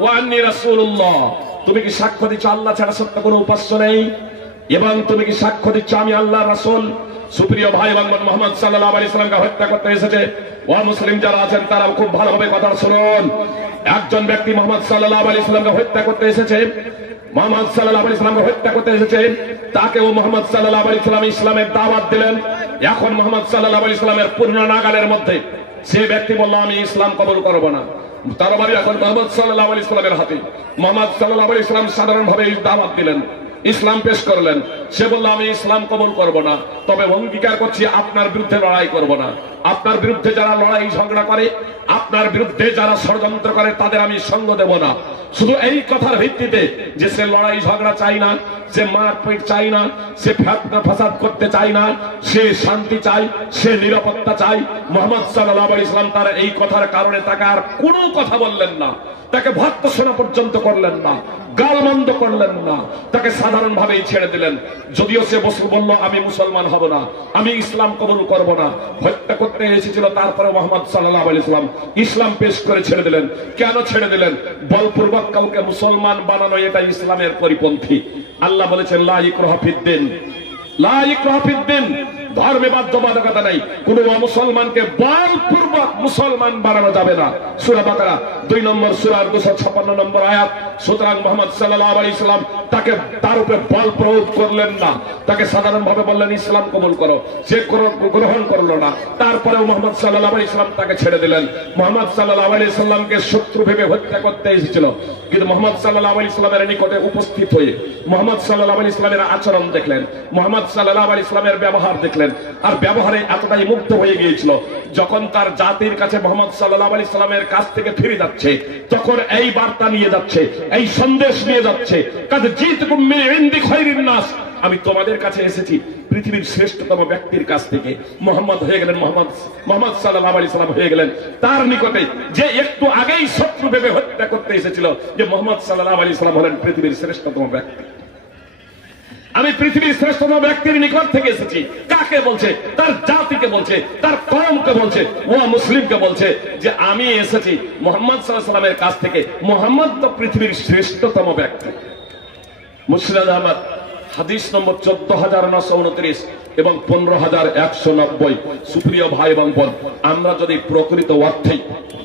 ওয়া আন্নী রাসূলুল্লাহ, তুমি কি সাক্ষ্য দিচ্ছ আল্লাহ ছাড়া সত্য কোনো উপাস্য নেই, এবং তুমি কি সাক্ষ্য দিচ্ছ আমি আল্লাহর রাসূল? সুপ্রিয় ভাই এবং মুহাম্মদ সাল্লাল্লাহু আলাইহি সাল্লামকে হত্যা করতে এসেছে ওয়া মুসলিম যারা আছেন তারা খুব ভালোভাবে কথা শুনুন। একজন ব্যক্তি মুহাম্মদ সাল্লাল্লাহু আলাইহি সাল্লামকে হত্যা করতে এসেছে। তাকেও মুহাম্মদ সাল্লাল্লাহু আলাইহি সাল্লাম ইসলামের দাওয়াত দিলেন। এখন মুহাম্মদ সাল্লাল্লাহু আলাইহি সাল্লামের পূর্ণ নাগালের মধ্যে সে ব্যক্তি বলল, আমি ইসলাম কবুল করব না। তরবারি এখন মুহাম্মদ সাল্লাল্লাহু আলাইহি সাল্লামের হাতে। মুহাম্মদ সাল্লাল্লাহু আলাইহি সাল্লাম সাধারণভাবে দাওয়াত দিলেন, ইসলাম পেশ করলেন। সে বলল, আমি ইসলাম কবুল করব না, তবে অঙ্গীকার করছি আপনার বিরুদ্ধে লড়াই করব না। আপনার বিরুদ্ধে যারা লড়াই ঝগড়া করে, আপনার বিরুদ্ধে যারা ষড়যন্ত্র করে, তাদের আমি সঙ্গ দেব না। শুধু এই কথার ভিত্তিতে যে সে লড়াই ঝগড়া চাই না, সে মারপিট চাই না, সে ফাসাদ করতে চাই না, সে শান্তি চাই, সে নিরাপত্তা চাই। মুহাম্মদ সাল্লাল্লাহু আলাইহি সাল্লাম তার এই কথার কারণে তাকে আর কোনো কথা বললেন না, তাকে ভর্ৎসনা পর্যন্ত করলেন না, গালমন্দ করলেন না, তাকে সাধারণভাবেই ছেড়ে দিলেন। যদিও সে বলল, আমি মুসলমান হব না, আমি ইসলাম কবুল করব না, হত্যা করতে এসেছিল, তারপরে মুহাম্মদ সাল্লাল্লাহু আলাইহি সাল্লাম ইসলাম পেশ করে ছেড়ে দিলেন। কেন ছেড়ে দিলেন? বলপূর্বক কাউকে মুসলমান বানানো এটা ইসলামের পরিপন্থী। আল্লাহ বলেছেন, লা ইকরাহা ফিদ্দিন, লা ইকরাহা ফিদ্দিন, ধর্মে বাধ্যবাধকতা নাই। কোন মুসলমানকে বলপূর্বক মুসলমান বানানো যাবে না। সূরা বাকারা 2 নম্বর সূরার 256 নম্বর আয়াত। সুতরাং মুহাম্মদ সাল্লাল্লাহু আলাইহি সাল্লাম তাকে তার উপরে বল প্রয়োগ করলেন না, তাকে সাধারণভাবে বললেন ইসলাম কবুল করো, সে গ্রহণ করলো না। তারপরেও মুহাম্মদ সাল্লাল্লাহু আলাইহি সাল্লাম তাকে ছেড়ে দিলেন। মুহাম্মদ সাল্লাল্লাহু আলাইহি সাল্লামকে শত্রু ভেবে হত্যা করতে এসেছিল, কিন্তু মুহাম্মদ সাল্লাল্লাহু আলাইহি সাল্লামের নিকটে উপস্থিত হয়ে মুহাম্মদ সাল্লাল্লাহু আলাইহি সাল্লামের আচরণ দেখলেন, মুহাম্মদ সাল্লাল্লাহু আলাইহি সাল্লামের ব্যবহার দেখলেন, আর ব্যবহারে এতটাই মুগ্ধ হয়ে গিয়েছিল, যখন তার জাতির কাছে মুহাম্মদ সাল্লাল্লাহু আলাইহি সাল্লামের কাছ থেকে ফিরে যাচ্ছে, তখন এই বার্তা নিয়ে যাচ্ছে, এই সন্দেশ নিয়ে যাচ্ছে, কাদ জিতুকুম মিন ইনদি খায়রিন নাস, আমি তোমাদের কাছে এসেছি পৃথিবীর শ্রেষ্ঠতম ব্যক্তির কাছ থেকে। মুহাম্মদ হয়ে গেলেন, মুহাম্মদ সাল্লাল্লাহু আলাইহি সাল্লাম হয়ে গেলেন তার নিকটে যে একটু আগেই শত্রু ভেবে হত্যা করতে এসেছিল, যে মুহাম্মদ সাল্লাল্লাহু আলাইহি সাল্লাম হলেন পৃথিবীর শ্রেষ্ঠতম ব্যক্তি। আমি পৃথিবীর শ্রেষ্ঠতম ব্যক্তির নিকট থেকে এসেছি। কাকে বলছে? তার জাতিকে বলছে, তার কওমকে বলছে, ও মুসলিমকে বলছে যে আমি এসেছি মুহাম্মদ সাল্লাল্লাহু আলাইহি ওয়াসাল্লামের কাছ থেকে। মুহাম্মদ তো পৃথিবীর শ্রেষ্ঠতম ব্যক্তি। মুসনাদ আহমদ হাদিস নম্বর 14929 এবং 15190। সুপ্রিয় ভাই এবং বোন, আমরা যদি প্রকৃত অর্থে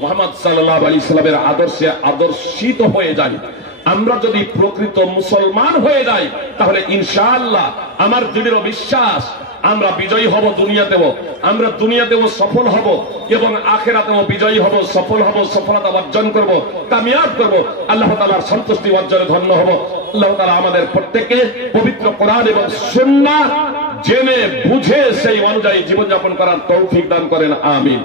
মুহাম্মদ সাল্লাল্লাহু আলাইহি সাল্লামের আদর্শে আদর্শিত হয়ে যাই, আমরা যদি প্রকৃত মুসলমান হয়ে যাই, তাহলে ইনশাআল্লাহ আমার দৃঢ় বিশ্বাস আমরা বিজয়ী হব। দুনিয়াতেও আমরা দুনিয়াতেও সফল হব এবং আখিরাতেও বিজয়ী হব, সফল হব, সফলতা অর্জন করব, কামিয়াব করব, আল্লাহ তাআলার সন্তুষ্টি অর্জনে ধন্য হব। আল্লাহ তাআলা আমাদের প্রত্যেককে পবিত্র কোরআন এবং সুন্নাহ জেনে বুঝে সেই অনুযায়ী জীবনযাপন করার তৌফিক দান করেন। আমিন।